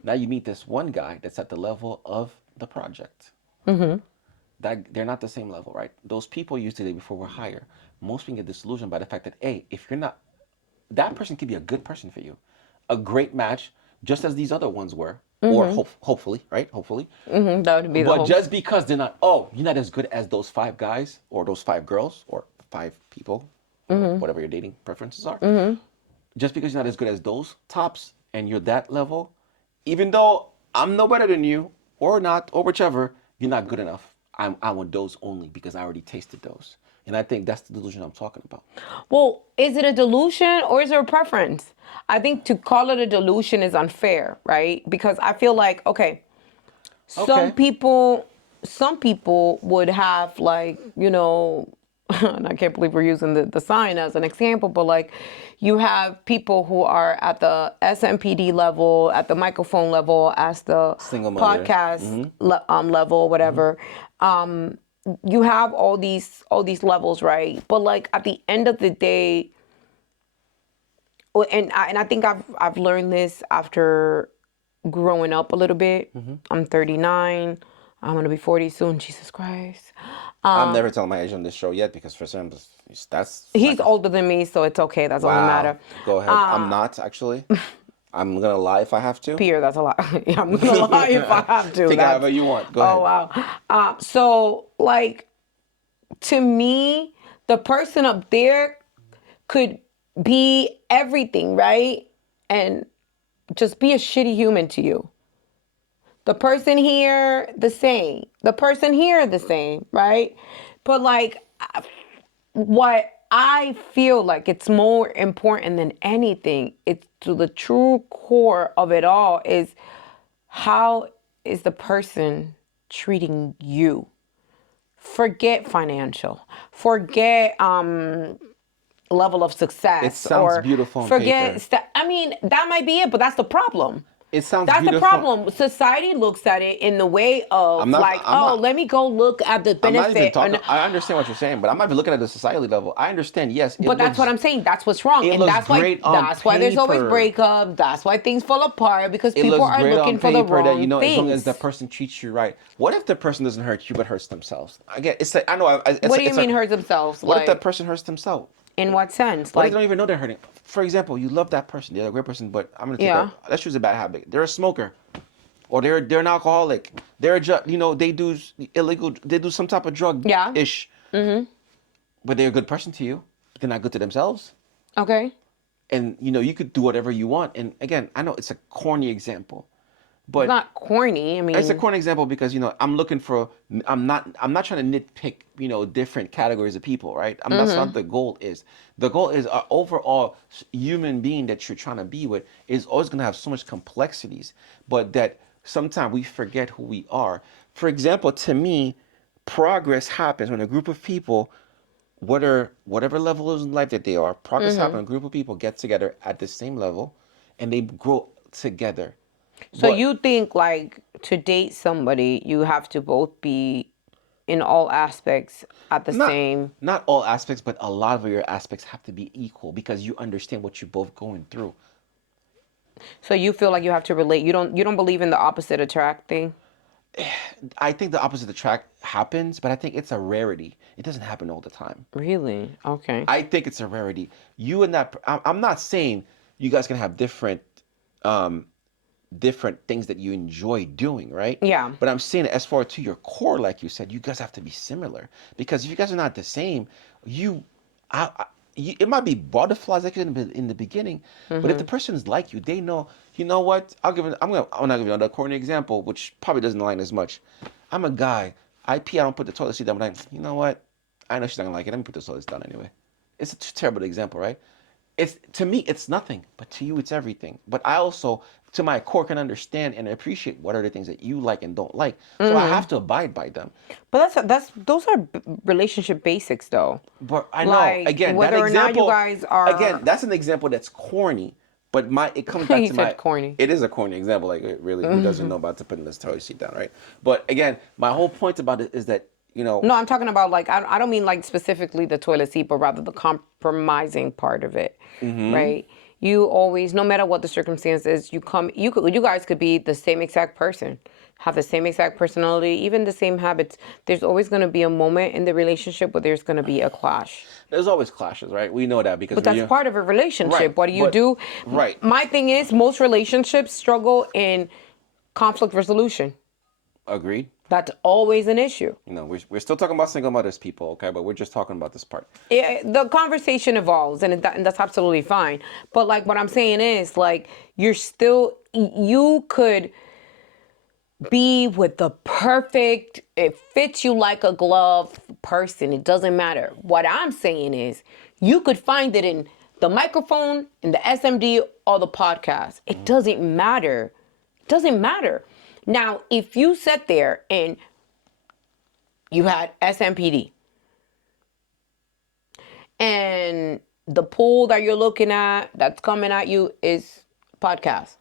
Now you meet this one guy that's at the level of the project. That they're not the same level, right? Those people you used to date before were higher. Most people get disillusioned by the fact that, hey, if you're not, that person could be a good person for you, a great match, just as these other ones were, or hopefully, right? Hopefully, That would be the but whole. just because they're not, oh, you're not as good as those five guys or those five girls or five people, whatever your dating preferences are, just because you're not as good as those tops and you're that level, even though I'm no better than you or not or whichever, you're not good enough. I want those only because I already tasted those. And I think that's the delusion I'm talking about. Well, is it a delusion or is it a preference? I think to call it a delusion is unfair, right? Because I feel like, okay, some Okay. people some people would have like, and I can't believe we're using the sign as an example, but like you have people who are at the SMPD level, at the microphone level, as the Single mother. podcast level, whatever. You have all these levels, right? But like at the end of the day, and I think I've learned this after growing up a little bit. I'm 39. I'm gonna be 40 soon. Jesus Christ. I'm never telling my age on this show yet because for some, that's He's like, older than me, so it's okay. That doesn't wow. matter. Go ahead. I'm not actually. I'm gonna lie if I have to. Pierre, that's a lot. Yeah, I'm gonna lie if I have to. Take it That's, however you want. Go oh ahead. wow. So like to me, the person up there could be everything, right? And just be a shitty human to you. The person here, the same. The person here, the same, right? But like, what I feel like it's more important than anything, it's to the true core of it all is how is the person treating you? Forget financial. Forget level of It success sounds or beautiful on forget paper. I mean, that might be it, but that's the problem. It sounds That's the beautiful. problem. Society looks at it in the way of I'm not. like, I'm oh, not. let me go look at the I'm not even benefit. talking. I understand what you're saying, but I'm not even looking at the society level. I understand. Yes, But that's what I'm saying. That's what's wrong, it and looks that's why great on there's always paper. breakups. That's why things fall apart because It people looks are great looking on for the paper that wrong as long as things. the person treats you right. What if the person doesn't hurt you but hurts themselves? Again, it's like I know. What do you mean hurt themselves? What if that Like, person hurts themselves? in what sense? What if they Like, don't even know they're hurting? For example, you love that person, they're a great person, but I'm gonna take yeah. let's choose a bad habit. They're a smoker, or they're an alcoholic. They're they do illegal. They do some type of drug Yeah. ish. But they're a good person to you. But they're not good to themselves. Okay. And you could do whatever you want. And again, I know it's a corny example, It's but not corny. I it's a mean, corny example because I'm looking for. I'm not trying to nitpick different categories of people, right? That's not the goal is. The goal is our overall human being that you're trying to be with is always going to have so much complexities, but that sometimes we forget who we are. For example, to me, progress happens when a group of people, whatever level in life that they are, progress happens when a group of people get together at the same level, and they grow together. So But you think like to date somebody, you have to both be in all aspects at the not same. not all aspects, but a lot of your aspects have to be equal because you understand what you're both going through. So you feel like you have to relate. You don't believe in the opposite attract thing? I think the opposite attract happens, but I think it's a rarity. It doesn't happen all the time. Really? Okay. I think it's a rarity. You and that, I'm not saying you guys can have um, different things that you enjoy doing, right? Yeah. But I'm saying as far to your core, like you said, you guys have to be similar because if you guys are not the same, you, I it might be butterflies like in the beginning, but if the person's like you, they know. You know what? I'm not giving you another corny example, which probably doesn't align as much. I'm a guy. I pee. I don't put the toilet seat down. But you know what? I know she's not gonna like it. Let me put the toilet seat down anyway. It's a terrible example, right? It's to me it's nothing, but to you it's everything. But I also to my core can understand and appreciate what are the things that you like and don't like. So I have to abide by them. But that's those are relationship basics though. But I know Like again that whether or not you example guys are. again that's an example that's corny. But it comes back He to said corny. it is a corny example. Like it really, who doesn't know about to putting this toilet seat down, right? But again, my whole point about it is that No, I'm talking about like I don't mean like specifically the toilet seat, but rather the compromising part of it, right? You always, no matter what the circumstance is, you guys could be the same exact person, have the same exact personality, even the same habits. There's always going to be a moment in the relationship where there's going to be a clash. there's always clashes, right? We know that because But that's part of a relationship. right. What do you But do? right, My thing is, most relationships struggle in conflict resolution. agreed. That's always an issue. We're still talking about single mothers, people, okay? But we're just talking about this part. The conversation evolves, and that's absolutely fine. But like what I'm saying is, like you could be with the perfect, it fits you like a glove person. It doesn't matter. What I'm saying is, you could find it in the microphone, in the SMD, or the podcast. It doesn't matter. It doesn't matter. Now, if you sat there and you had SMPD and the pool that you're looking at that's coming at you is podcast.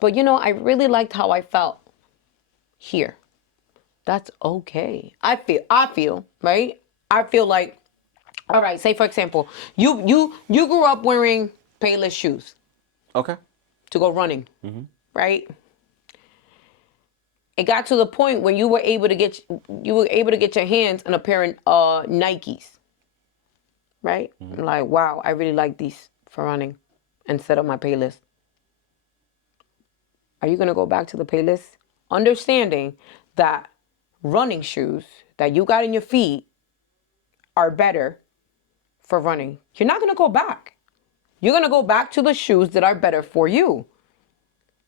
But I really liked how I felt here. That's okay. I feel, right? I feel like, all right, say for example, you grew up wearing Payless shoes Okay. to go running, right? It got to the point when you were able to get your hands on a pair of Nikes, right? I'm like, wow, I really like these for running instead of my Payless. Are you gonna go back to the Payless, understanding that running shoes that you got in your feet are better for running? You're not gonna go back. You're gonna go back to the shoes that are better for you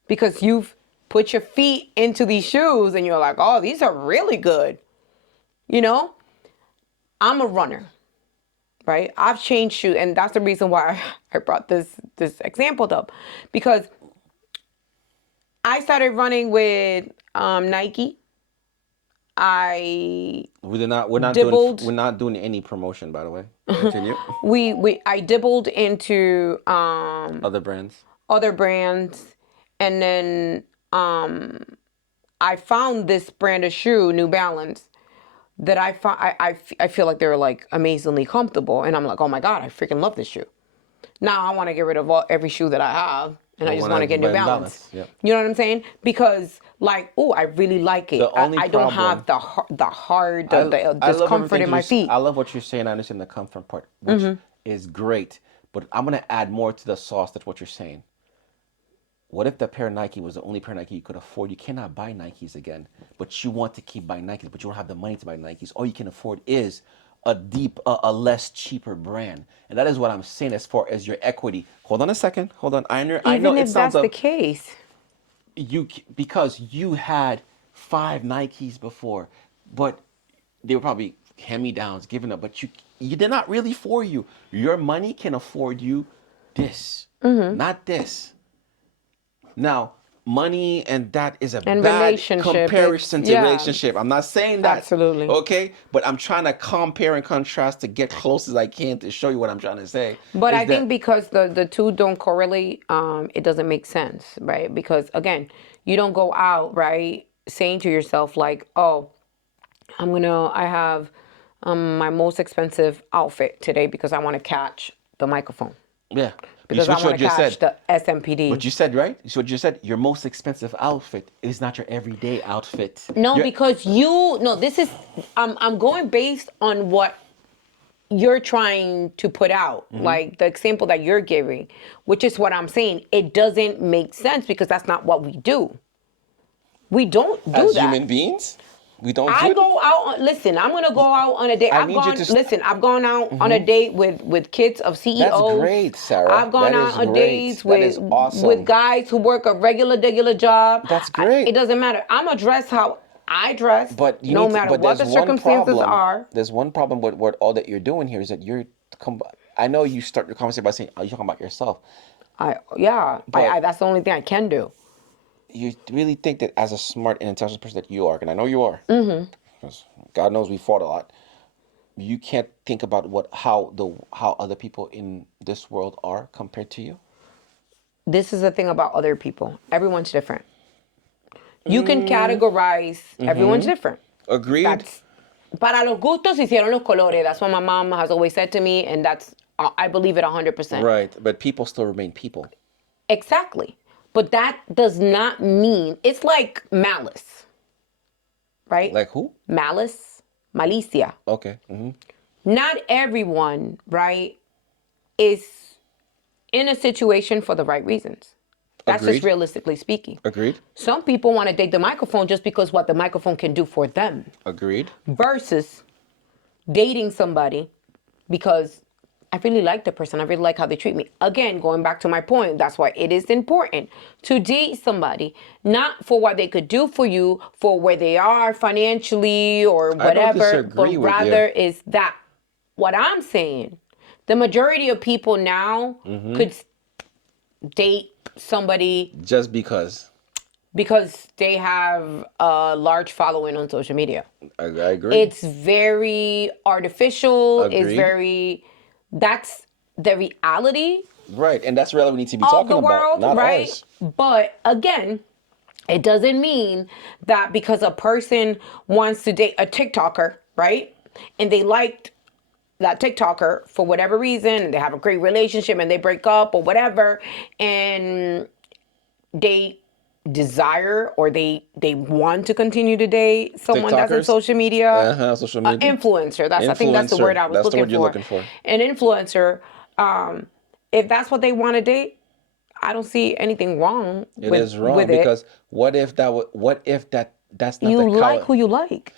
because you've put your feet into these shoes and you're like, oh, these are really good. I'm a runner, right? I've changed shoes, and that's the reason why I brought this example up, because I started running with Nike. I We're not dibbled. we're not doing any promotion, by the way. Continue. I dibbled into Other brands. other brands, and then I found this brand of shoe, New Balance, that I feel like they're like amazingly comfortable, and I'm like, oh my god, I freaking love this shoe. Now I want to get rid of every shoe that I have, and I just want to get New Balance. Yeah. You know what I'm saying? Because like, oh, I really like it. I don't have the hard discomfort in my feet. I love what you're saying. I understand the comfort part, which is great. But I'm gonna add more to the sauce. That's what you're saying. What if the pair of Nike was the only pair of Nike you could afford? You cannot buy Nikes again, but you want to keep buying Nikes, but you don't have the money to buy Nikes. All you can afford is a less cheaper brand, and that is what I'm saying as far as your equity. Hold on a second. Hold on. I know Even it if sounds that's the case, because you had 5 Nikes before, but they were probably hand-me-downs, given up. But they're not really for you. Your money can afford you this, not this. Now, money and that is a And bad relationship, comparison to yeah, relationship. I'm not saying that. absolutely. Okay? But I'm trying to compare and contrast to get close as I can to show you what I'm trying to say. But Is I think that because the two don't correlate, it doesn't make sense, right? Because again, you don't go out, right, saying to yourself like, oh, I have my most expensive outfit today because I want to catch the microphone, yeah. You because see I want what to you just catch said. the What SMPD. you said, right? You see what you said? Your most expensive outfit is not your everyday outfit. No, Your because no, this is, I'm going based on what you're trying to put out, like the example that you're giving, which is what I'm saying. It doesn't make sense because that's not what we do. We don't do as that. human beings, we don't I do that. go out on, listen, I'm gonna go out on a date. I need you to I've gone out on a date with kids of That's CEOs. great, Sarah. I've gone That out is on great. dates That is with awesome. guys who work a regular job. That's great. It doesn't matter. I'm gonna dress how I dress, But you no need to, matter but what there's the one circumstances problem. are. There's one problem with what all that you're doing here is that I know you start your conversation by saying, "Are you talking about yourself?" I But that's the only thing I can do. you really think that as a smart and intelligent person that you are, and I know you are, because God knows we fought a lot. You can't think about how other people in this world are compared to you. This is the thing about other people. Everyone's different. You can categorize. Everyone's different. Agreed. That's para los gustos hicieron los colores. That's what my mom has always said to me, and that's I believe it 100%. Right, but people still remain people. Exactly. But that does not mean it's like malice, right? Like who? Malice, malicia. Okay. Not everyone, right, is in a situation for the right reasons. That's just Agreed. realistically speaking. Agreed. Some people want to date the microphone just because what the microphone can do for them, Agreed. versus dating somebody because I really like the person. I really like how they treat me. Again, going back to my point, that's why it is important to date somebody, not for what they could do for you, for where they are financially or I don't whatever, disagree but with you. rather is that what I'm saying. The majority of people now could date somebody Just because. because they have a large following on social media. I agree. It's very artificial. Agreed. That's the reality Right, and that's really what we need to be of talking the about, world, not right? ours. But again, it doesn't mean that because a person wants to date a TikToker, right? And they liked that TikToker for whatever reason, and they have a great relationship and they break up or whatever, and they desire or they want to continue to date someone that's in TikTokers? social media, Social media. influencer. I think that's the Influencer. word I was That's the looking word you're for. looking for. An influencer. If that's what they want to date, I don't see anything wrong It with is wrong with it. because what if that's not You the like color? who you like.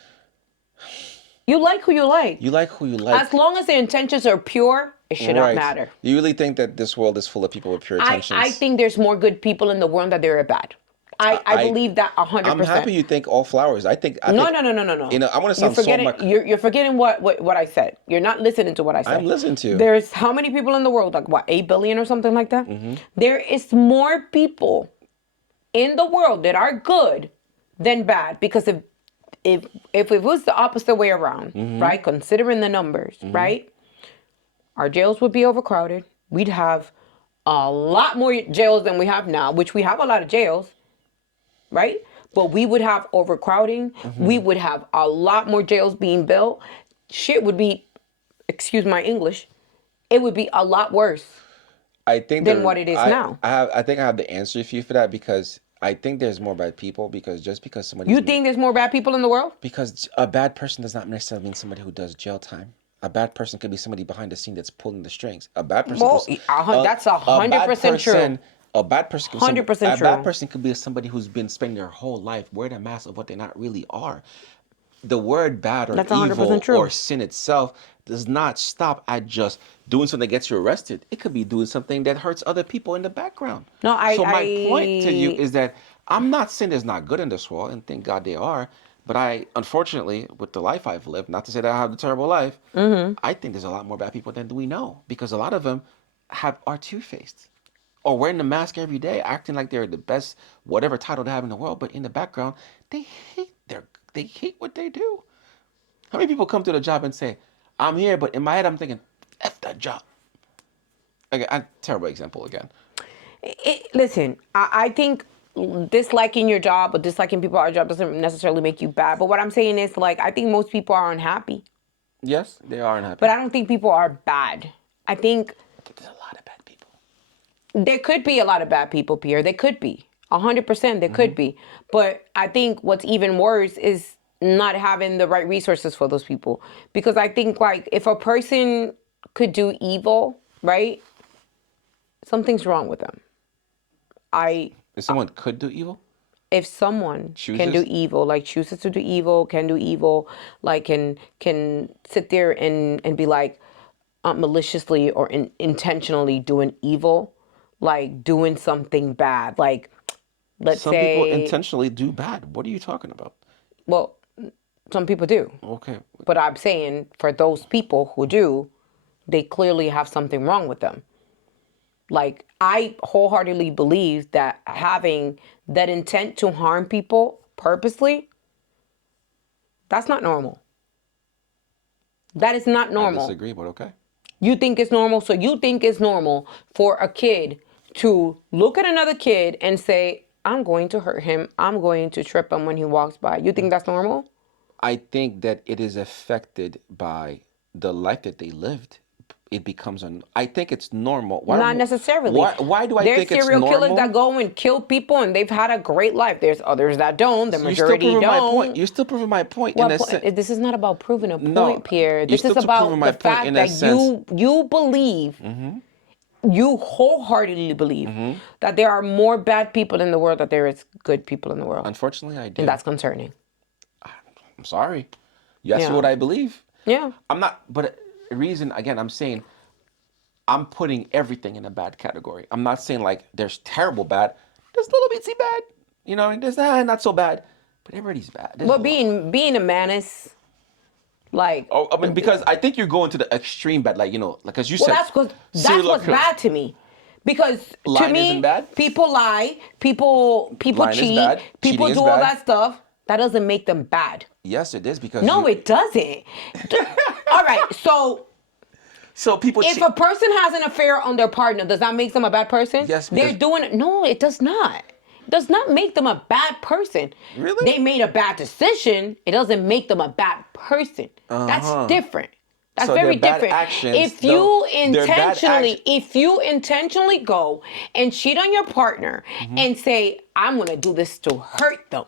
You like who you like. You like who you like. As long as the intentions are pure, it should not matter. You really think that this world is full of people with pure intentions? I think there's more good people in the world than there are bad. I believe that 100%. I'm happy you think all flowers. I think No. You know, I want to sound You're forgetting what I said. You're not listening to what I said. I'm listening to you. There's how many people in the world? Like what, 8 billion or something like that? Mm-hmm. There is more people in the world that are good than bad. Because if it was the opposite way around, Mm-hmm. right? Considering the numbers, right? Our jails would be overcrowded. We'd have a lot more jails than we have now, which we have a lot of jails, right? But we would have overcrowding. Mm-hmm. We would have a lot more jails being built. Shit would be, excuse my English, it would be a lot worse. I think than what it is now. I think I have the answer for you for that because I think there's more bad people because just because somebody You think there's more bad people in the world? because a bad person does not necessarily mean somebody who does jail time. A bad person could be somebody behind the scene that's pulling the strings. A bad person. Well, that's 100% true. A bad person. 100% A true. bad person could be somebody who's been spending their whole life wearing a mask of what they not really are. The word bad or That's 100% evil true. or sin itself does not stop at just doing something that gets you arrested. It could be doing something that hurts other people in the background. No, So my point to you is that I'm not saying there's not good in this world, and thank God they are. But I, unfortunately, with the life I've lived, not to say that I have a terrible life, I think there's a lot more bad people than we know because a lot of them are two-faced. or wearing the mask every day, acting like they're the best, whatever title they have in the world, but in the background, they hate they hate what they do. How many people come to the job and say, "I'm here," but in my head, I'm thinking, "F that job." Again, terrible example again. Listen, I think disliking your job or disliking people at your job doesn't necessarily make you bad. But what I'm saying is, like, I think most people are unhappy, Yes, they are unhappy. but I don't think people are bad. I think There's a lot of bad people. there could be a lot of bad people, Pierre. There could be. 100% there could be. But I think what's even worse is not having the right resources for those people. Because I think, like, if a person could do evil, right, something's wrong with them. If someone could do evil, If someone can do chooses, evil, like chooses to do evil, can do evil, like can sit there and be like maliciously or intentionally doing evil, like doing something bad, like let's some people say, intentionally do bad. What are you talking about? well, some people do, Okay, but I'm saying for those people who do, they clearly have something wrong with them. Like, I wholeheartedly believe that having that intent to harm people purposely, that's not normal. That is not I normal. disagree, but okay. You think it's normal, so you think it's normal for a kid to look at another kid and say, I'm going to hurt him. I'm going to trip him when he walks by. You think that's normal? I think that it is affected by the life that they lived. It becomes an. I think it's normal. Not necessarily. Why do I There's think it's serial killers that normal? go and kill people and they've had a great life. There's others that don't. The You're still majority proving my point. don't. You're still proving my point in What a sense. point? This is not about proving a No, point, Pierre. you're This is still proving about my the point fact in a that sense. you believe, you wholeheartedly believe that there are more bad people in the world than there is good people in the world, Unfortunately, I and do. that's concerning. I'm sorry. You asked me Yeah, what I believe. yeah. I'm not. But the reason again, I'm saying I'm putting everything in a bad category. I'm not saying like there's terrible bad. There's a little bitsy bad. You know, and there's not so bad. But everybody's bad. There's a But lot. being a menace, like, Oh, I mean, because I think you're going to the extreme bad, like like as you well, said, that's serial what's killer. bad to me. Because to Lying isn't me, bad. people lie, people Lying is cheat, bad. Cheating people is do all bad. that stuff. That doesn't make them bad. Yes, it is because No, you. it doesn't. All right, so So people if cheat. a person has an affair on their partner, does that make them a bad person? Yes, They're because doing it. No, it does not. It does not make them a bad person. really. They made a bad decision. It doesn't make them a bad person. That's Uh-huh. different. That's So their very bad different. actions, though, If you intentionally go and cheat on your partner and say, I'm gonna do this to hurt them.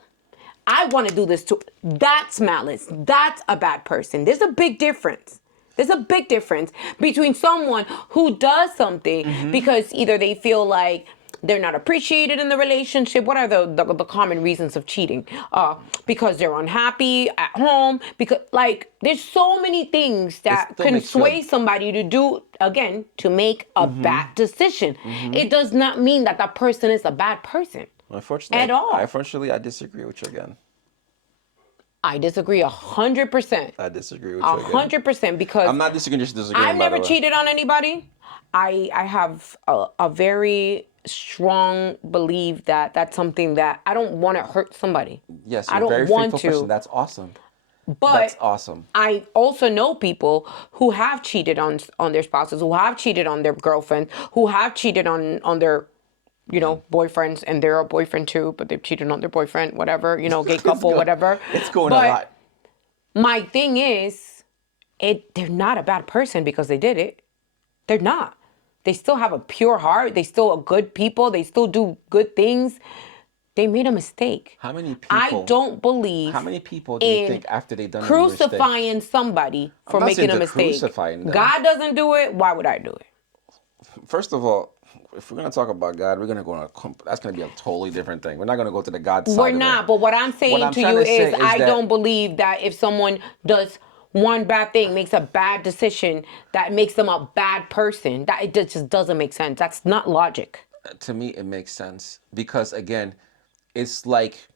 I want to do this to, that's malice. That's a bad person. There's a big difference. There's a big difference between someone who does something because either they feel like they're not appreciated in the relationship. What are the common reasons of cheating? Because they're unhappy at home. Because, like, there's so many things that still can makes sway good. somebody to do, again, to make a bad decision. It does not mean that that person is a bad person Unfortunately, at all. I disagree with you again. I disagree 100%. I disagree with A you again. 100% because I'm not disagreeing, just disagreeing. I've By the never way. cheated on anybody. I have a very strong belief that that's something that I don't want to hurt somebody. Yes, I you're a don't very want faithful person. to. That's awesome. That's But awesome. I also know people who have cheated on their spouses, who have cheated on their girlfriends, who have cheated on their boyfriends, and they're a boyfriend too, but they've cheated on their boyfriend, whatever, gay couple, whatever. It's going a But lot. my thing is, they're not a bad person because they did it. They're not. They still have a pure heart. They still are good people. They still do good things. They made a mistake. How many I people? don't believe How many people do you in think after they done a mistake? crucifying somebody for not saying making a to mistake. crucifying them. God doesn't do it. Why would I do it? First of all, if we're gonna talk about God, we're gonna go on that's gonna be a totally different thing. We're not gonna go to the God side. We're of not. it. But what I'm saying What I'm to trying you to say is, is I that- don't believe that if someone does one bad thing, makes a bad decision, that makes them a bad person. That it just doesn't make sense. That's not logic. To me, it makes sense because again, it's like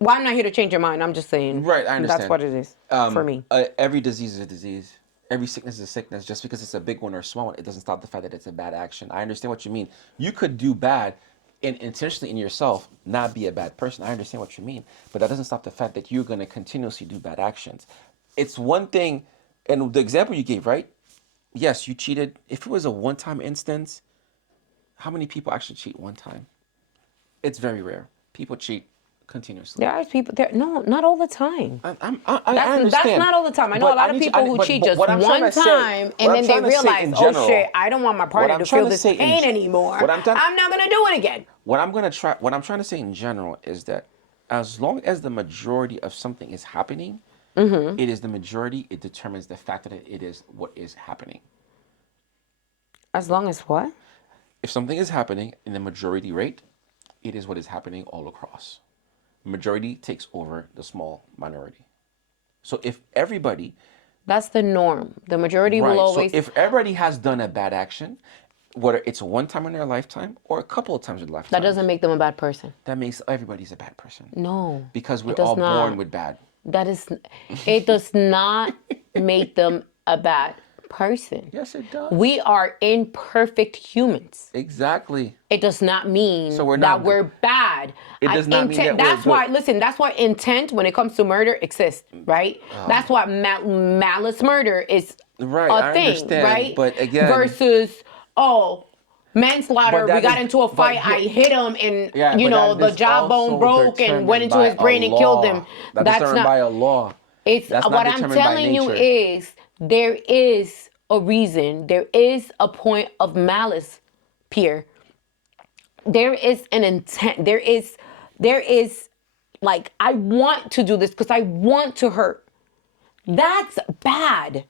Well, I'm not here to change your mind. I'm just saying. right. I understand. That's what it is for me. Every disease is a disease. every sickness is a sickness. Just because it's a big one or a small one, it doesn't stop the fact that it's a bad action. I understand what you mean. You could do bad and intentionally in yourself not be a bad person. I understand what you mean. But that doesn't stop the fact that you're going to continuously do bad actions. It's one thing, and the example you gave, right? Yes, you cheated. If it was a one-time instance, how many people actually cheat one time? It's very rare. People cheat continuously. There are people there. No, not all the time. I understand. That's not all the time. I know But a lot I of need to- people who but- cheat but just what I'm trying one to say- time, what and I'm then they trying to say realize, in oh general- shit, I don't want my partner I'm to trying feel to this say in pain gen- anymore. what I'm trying- I'm not gonna do it again. What I'm trying to say in general is that as long as the majority of something is happening, it is the majority. It determines the fact that it is what is happening. As long as what? If something is happening in the majority rate, it is what is happening all across. Majority takes over the small minority. So if everybody, That's the norm. The majority right, will always. so if everybody has done a bad action, whether it's one time in their lifetime or a couple of times in their lifetime, that doesn't make them a bad person. that makes everybody's a bad person. No. Because we're does all not. born with bad. That is. It does not make them a bad person. Yes, it does. We are imperfect humans. Exactly. It does not mean So we're that not- we're bad. It does not mean that we're That's why, good. listen, that's why intent when it comes to murder exists, right? That's why malice murder is Right, a I thing, understand, right? but again- Versus, manslaughter, But that we got is- into a but fight, yeah. I hit him and, Yeah, you but know, that the is jawbone also broke and went determined into by his brain a and killed law. him. That's That's determined not, by a law. it's That's not what I'm determined by telling you nature. is there is a reason, there is a point of malice, Pierre. There is an intent. There is like, I want to do this because I want to hurt. That's bad.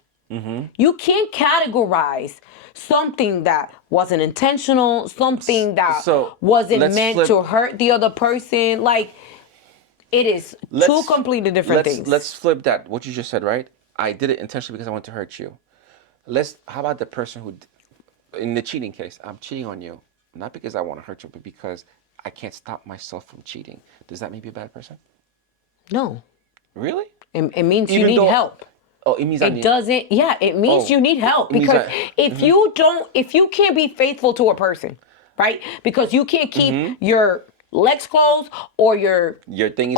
You can't categorize something that wasn't intentional, something that So, wasn't let's meant flip- to hurt the other person. Like, it is two completely different things. Let's flip that. What you just said, right? I did it intentionally because I want to hurt you. How about the person who, in the cheating case, I'm cheating on you, not because I want to hurt you, but because I can't stop myself from cheating. Does that make me a bad person? No, Really? it means you Even need though- help. Oh, it means I It need. doesn't. Yeah, it means Oh, you need help it means because I- if you can't be faithful to a person, right? Because you can't keep your legs closed or your Your thingy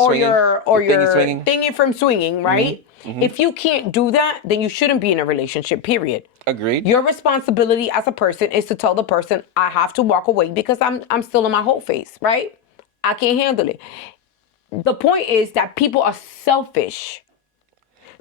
from swinging, right? If you can't do that, then you shouldn't be in a relationship. Period. Agreed. Your responsibility as a person is to tell the person, I have to walk away because I'm still in my whole phase, right? I can't handle it. The point is that people are selfish.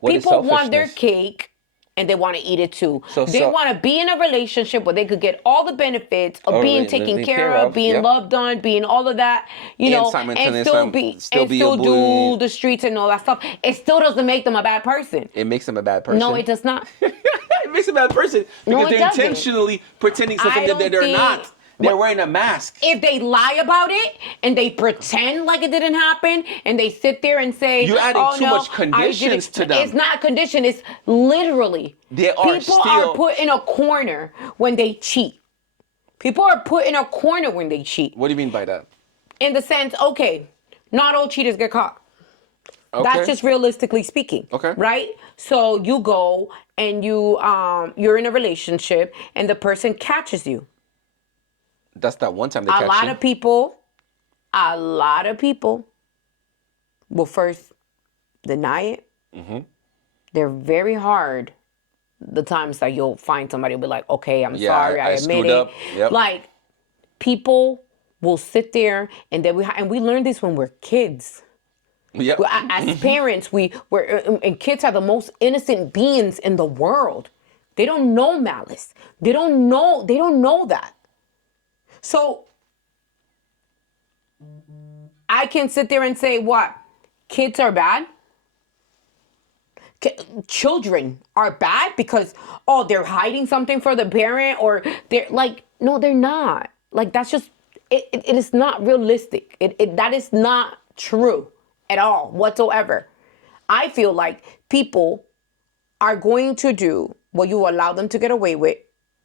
What is People want their selfishness? cake and they want to eat it too. So- They so- want to be in a relationship where they could get all the benefits of being taken care of, being yep. loved on, being all of that, you And know, and simultaneously still be a do bully. the streets and all that stuff. It still doesn't make them a bad person. It makes them a bad person. No, it does not. It makes them a bad person No, because it they're doesn't. intentionally pretending something I that they're don't not. think- They're wearing a mask. If they lie about it and they pretend like it didn't happen and they sit there and say, You're adding oh, too no, much I did conditions it." to them. It's not condition. It's literally. They are People still- are put in a corner when they cheat. People are put in a corner when they cheat. What do you mean by that? In the sense, okay, not all cheaters get caught. Okay. That's just realistically speaking. Okay. Right? So you go and you're in a relationship and the person catches you. That's that one time they A catch lot you. of people will first deny it. Mm-hmm. They're very hard. The times that you'll find somebody will be like, okay, I'm Yeah, sorry, I admit screwed it. up. Yep. Like, people will sit there and we learn this when we're kids. Yep. As parents, and kids are the most innocent beings in the world. They don't know malice. They don't know that. So I can sit there and say, what? Kids are bad? Children are bad because, they're hiding something for the parent, or they're like, no, they're not. Like, that's just, it is not realistic. That is not true at all whatsoever. I feel like people are going to do what you allow them to get away with,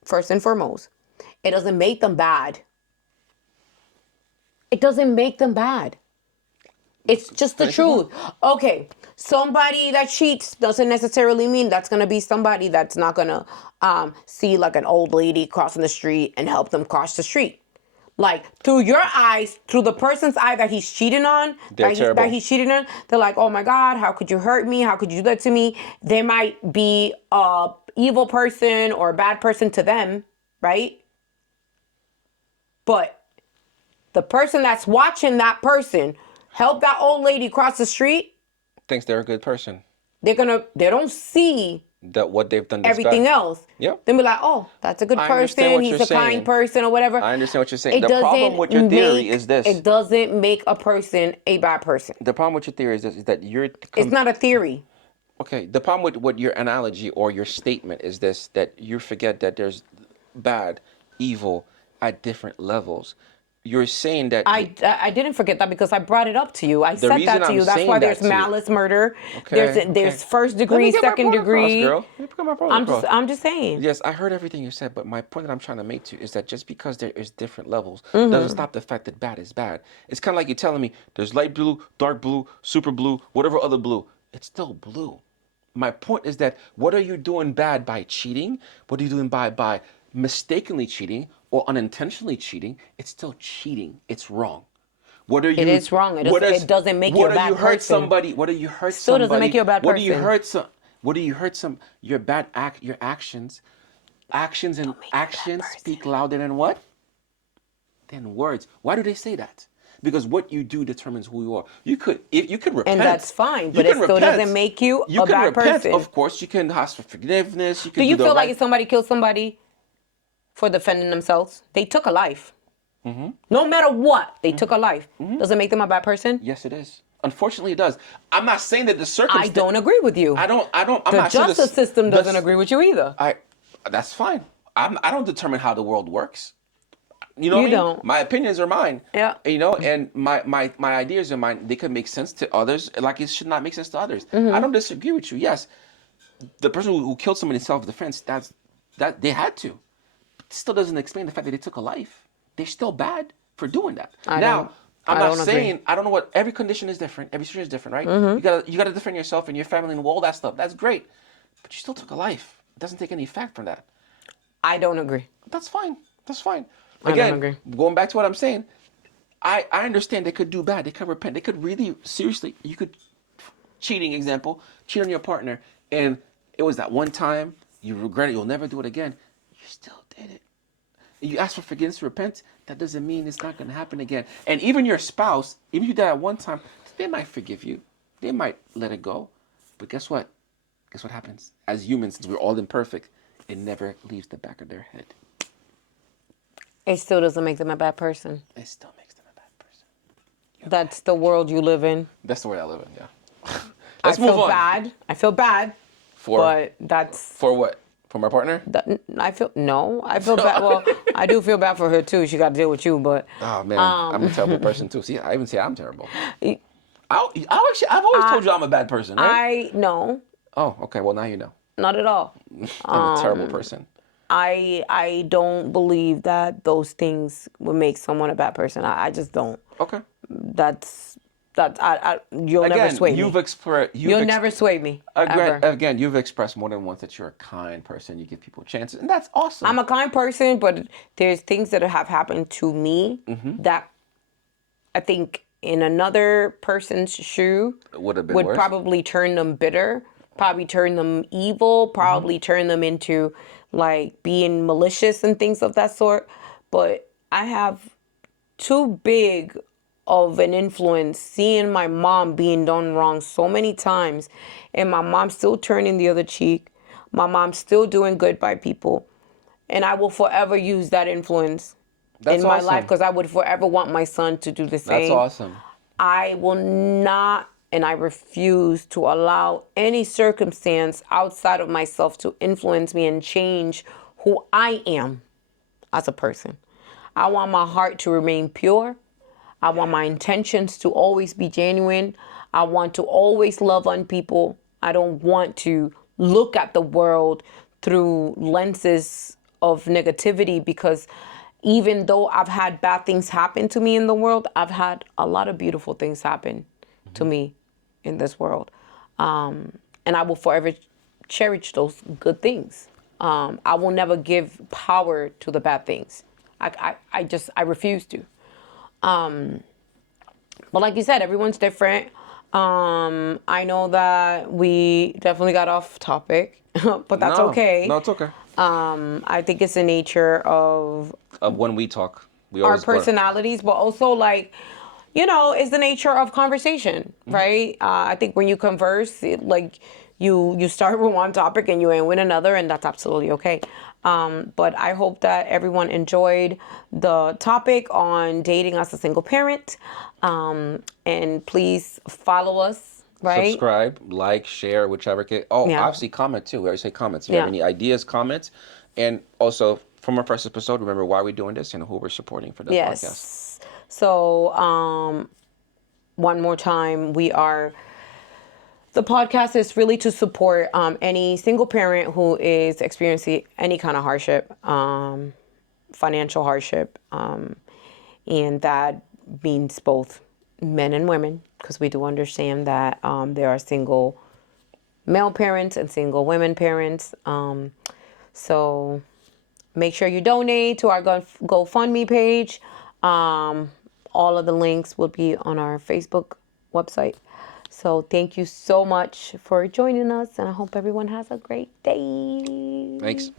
first and foremost. It doesn't make them bad. It doesn't make them bad. It's just the truth. Okay, somebody that cheats doesn't necessarily mean that's going to be somebody that's not going to see like an old lady crossing the street and help them cross the street. Like through your eyes, through the person's eye that he's cheating on, They're terrible. that he's cheating on, they're like, oh my God, how could you hurt me? How could you do that to me? They might be a evil person or a bad person to them, right? But the person that's watching that person help that old lady cross the street, Thinks they're a good person. they don't see That what they've done. everything else. Yep. Then be like, oh, that's a good I understand what person. He's you're a kind saying. person or whatever. I understand what you're saying. It The problem doesn't with your theory make- is this. It doesn't make a person a bad person. The problem with your theory is this: is that you're. It's not a theory. Okay. The problem with what your analogy or your statement is this: that you forget that there's bad, evil at different levels. You're saying that. I didn't forget that because I brought it up to you. I said reason that to I'm you. That's saying why that there's to you- malice, murder. Okay, There's first Let me degree, get my second point across, degree. girl. Let me put my point across. I'm just saying. Yes, I heard everything you said, but my point that I'm trying to make to you is that just because there is different levels Mm-hmm. doesn't stop the fact that bad is bad. It's kind of like you're telling me there's light blue, dark blue, super blue, whatever other blue. It's still blue. My point is that what are you doing bad by cheating? What are you doing by mistakenly cheating or unintentionally cheating? It's still cheating. It's wrong. What are you? It is wrong. It doesn't make you a What are bad you hurt person. somebody? What are you hurt Still somebody? doesn't make you a bad What do you person. hurt some? What do you hurt some? Your bad act. Your actions. Actions and actions speak louder than what? Than words. Why do they say that? Because what you do determines who you are. You could repent, And that's fine, You but it can still repent. doesn't make you You a can bad repent. person. Of course, you can ask for forgiveness. You can Do you the feel like right- if somebody killed somebody for defending themselves, they took a life? Mm-hmm. No matter what, they took a life. Does it make them a bad person? Yes, it is. Unfortunately, it does. I'm not saying that the circumstance. I don't agree with you. I'm the not saying justice system doesn't agree with you either. That's fine. I don't determine how the world works. You know You what I mean? don't. My opinions are mine. Yeah. You know, and my ideas are mine. They could make sense to others, like it should not make sense to others. Mm-hmm. I don't disagree with you. Yes, the person who killed somebody in self-defense, that they had to. It still doesn't explain the fact that they took a life. They're still bad for doing that. I now, don't I'm not agree. saying I don't know what every condition is different. Every situation is different, right? Mm-hmm. You gotta defend yourself and your family and all that stuff. That's great, but you still took a life. It doesn't take any effect from that. I don't agree. That's fine. That's fine. I don't Again, agree. going back to what I'm saying, I understand they could do bad. They could repent. They could really seriously. You could cheating example, cheat on your partner, and it was that one time you regret it. You'll never do it again. You still did it. You ask for forgiveness, repent. That doesn't mean it's not going to happen again. And even your spouse, even if you did it at one time, they might forgive you. They might let it go. But guess what? Guess what happens? As humans, since we're all imperfect, it never leaves the back of their head. It still doesn't make them a bad person. It still makes them a bad person. That's the world you live in. That's the way I live in, yeah. I Let's move feel on. bad. I feel bad. For But that's for what? For my partner? I feel bad. Well, I do feel bad for her too. She got to deal with you, but Oh man, I'm a terrible person too. See, I even say I'm I've always told you I'm a bad person, right? I no, Oh, okay. Well, now you know. not at all. I'm a terrible person. I don't believe that those things would make someone a bad person. I just don't. Okay. You'll never sway me. You'll never sway me. Ever. Again, you've expressed more than once that you're a kind person. You give people chances, and that's awesome. I'm a kind person, but there's things that have happened to me that I think in another person's shoe Would have been worse. probably turn them bitter, probably turn them evil, probably turn them into like being malicious and things of that sort. But I have too big of an influence seeing my mom being done wrong so many times, and my mom still turning the other cheek, my mom still doing good by people, and I will forever use that influence in my life because I would forever want my son to do the same. That's awesome. I will not, and I refuse to allow any circumstance outside of myself to influence me and change who I am as a person. I want my heart to remain pure. I want my intentions to always be genuine. I want to always love on people. I don't want to look at the world through lenses of negativity, because even though I've had bad things happen to me in the world, I've had a lot of beautiful things happen to me in this world. And I will forever cherish those good things. I will never give power to the bad things. I refuse to. But like you said, everyone's different. I know that we definitely got off topic, but that's No, okay. no, it's okay. I think it's the nature of When we talk, we our always go to- personalities, but also like, it's the nature of conversation, right? I think when you converse, like you start with one topic and you end with another, and that's absolutely okay. But I hope that everyone enjoyed the topic on dating as a single parent. And please follow us, right? subscribe, like, share, whichever case. Oh, Yeah. obviously comment too. We always say comments. If you have Yeah. any ideas, comments, and also from our first episode, remember why we're doing this and who we're supporting for the podcast. Yes. So, one more time, the podcast is really to support any single parent who is experiencing any kind of hardship, financial hardship, and that means both men and women, because we do understand that there are single male parents and single women parents. So make sure you donate to our GoFundMe page. All of the links will be on our Facebook website. So thank you so much for joining us, and I hope everyone has a great day. Thanks.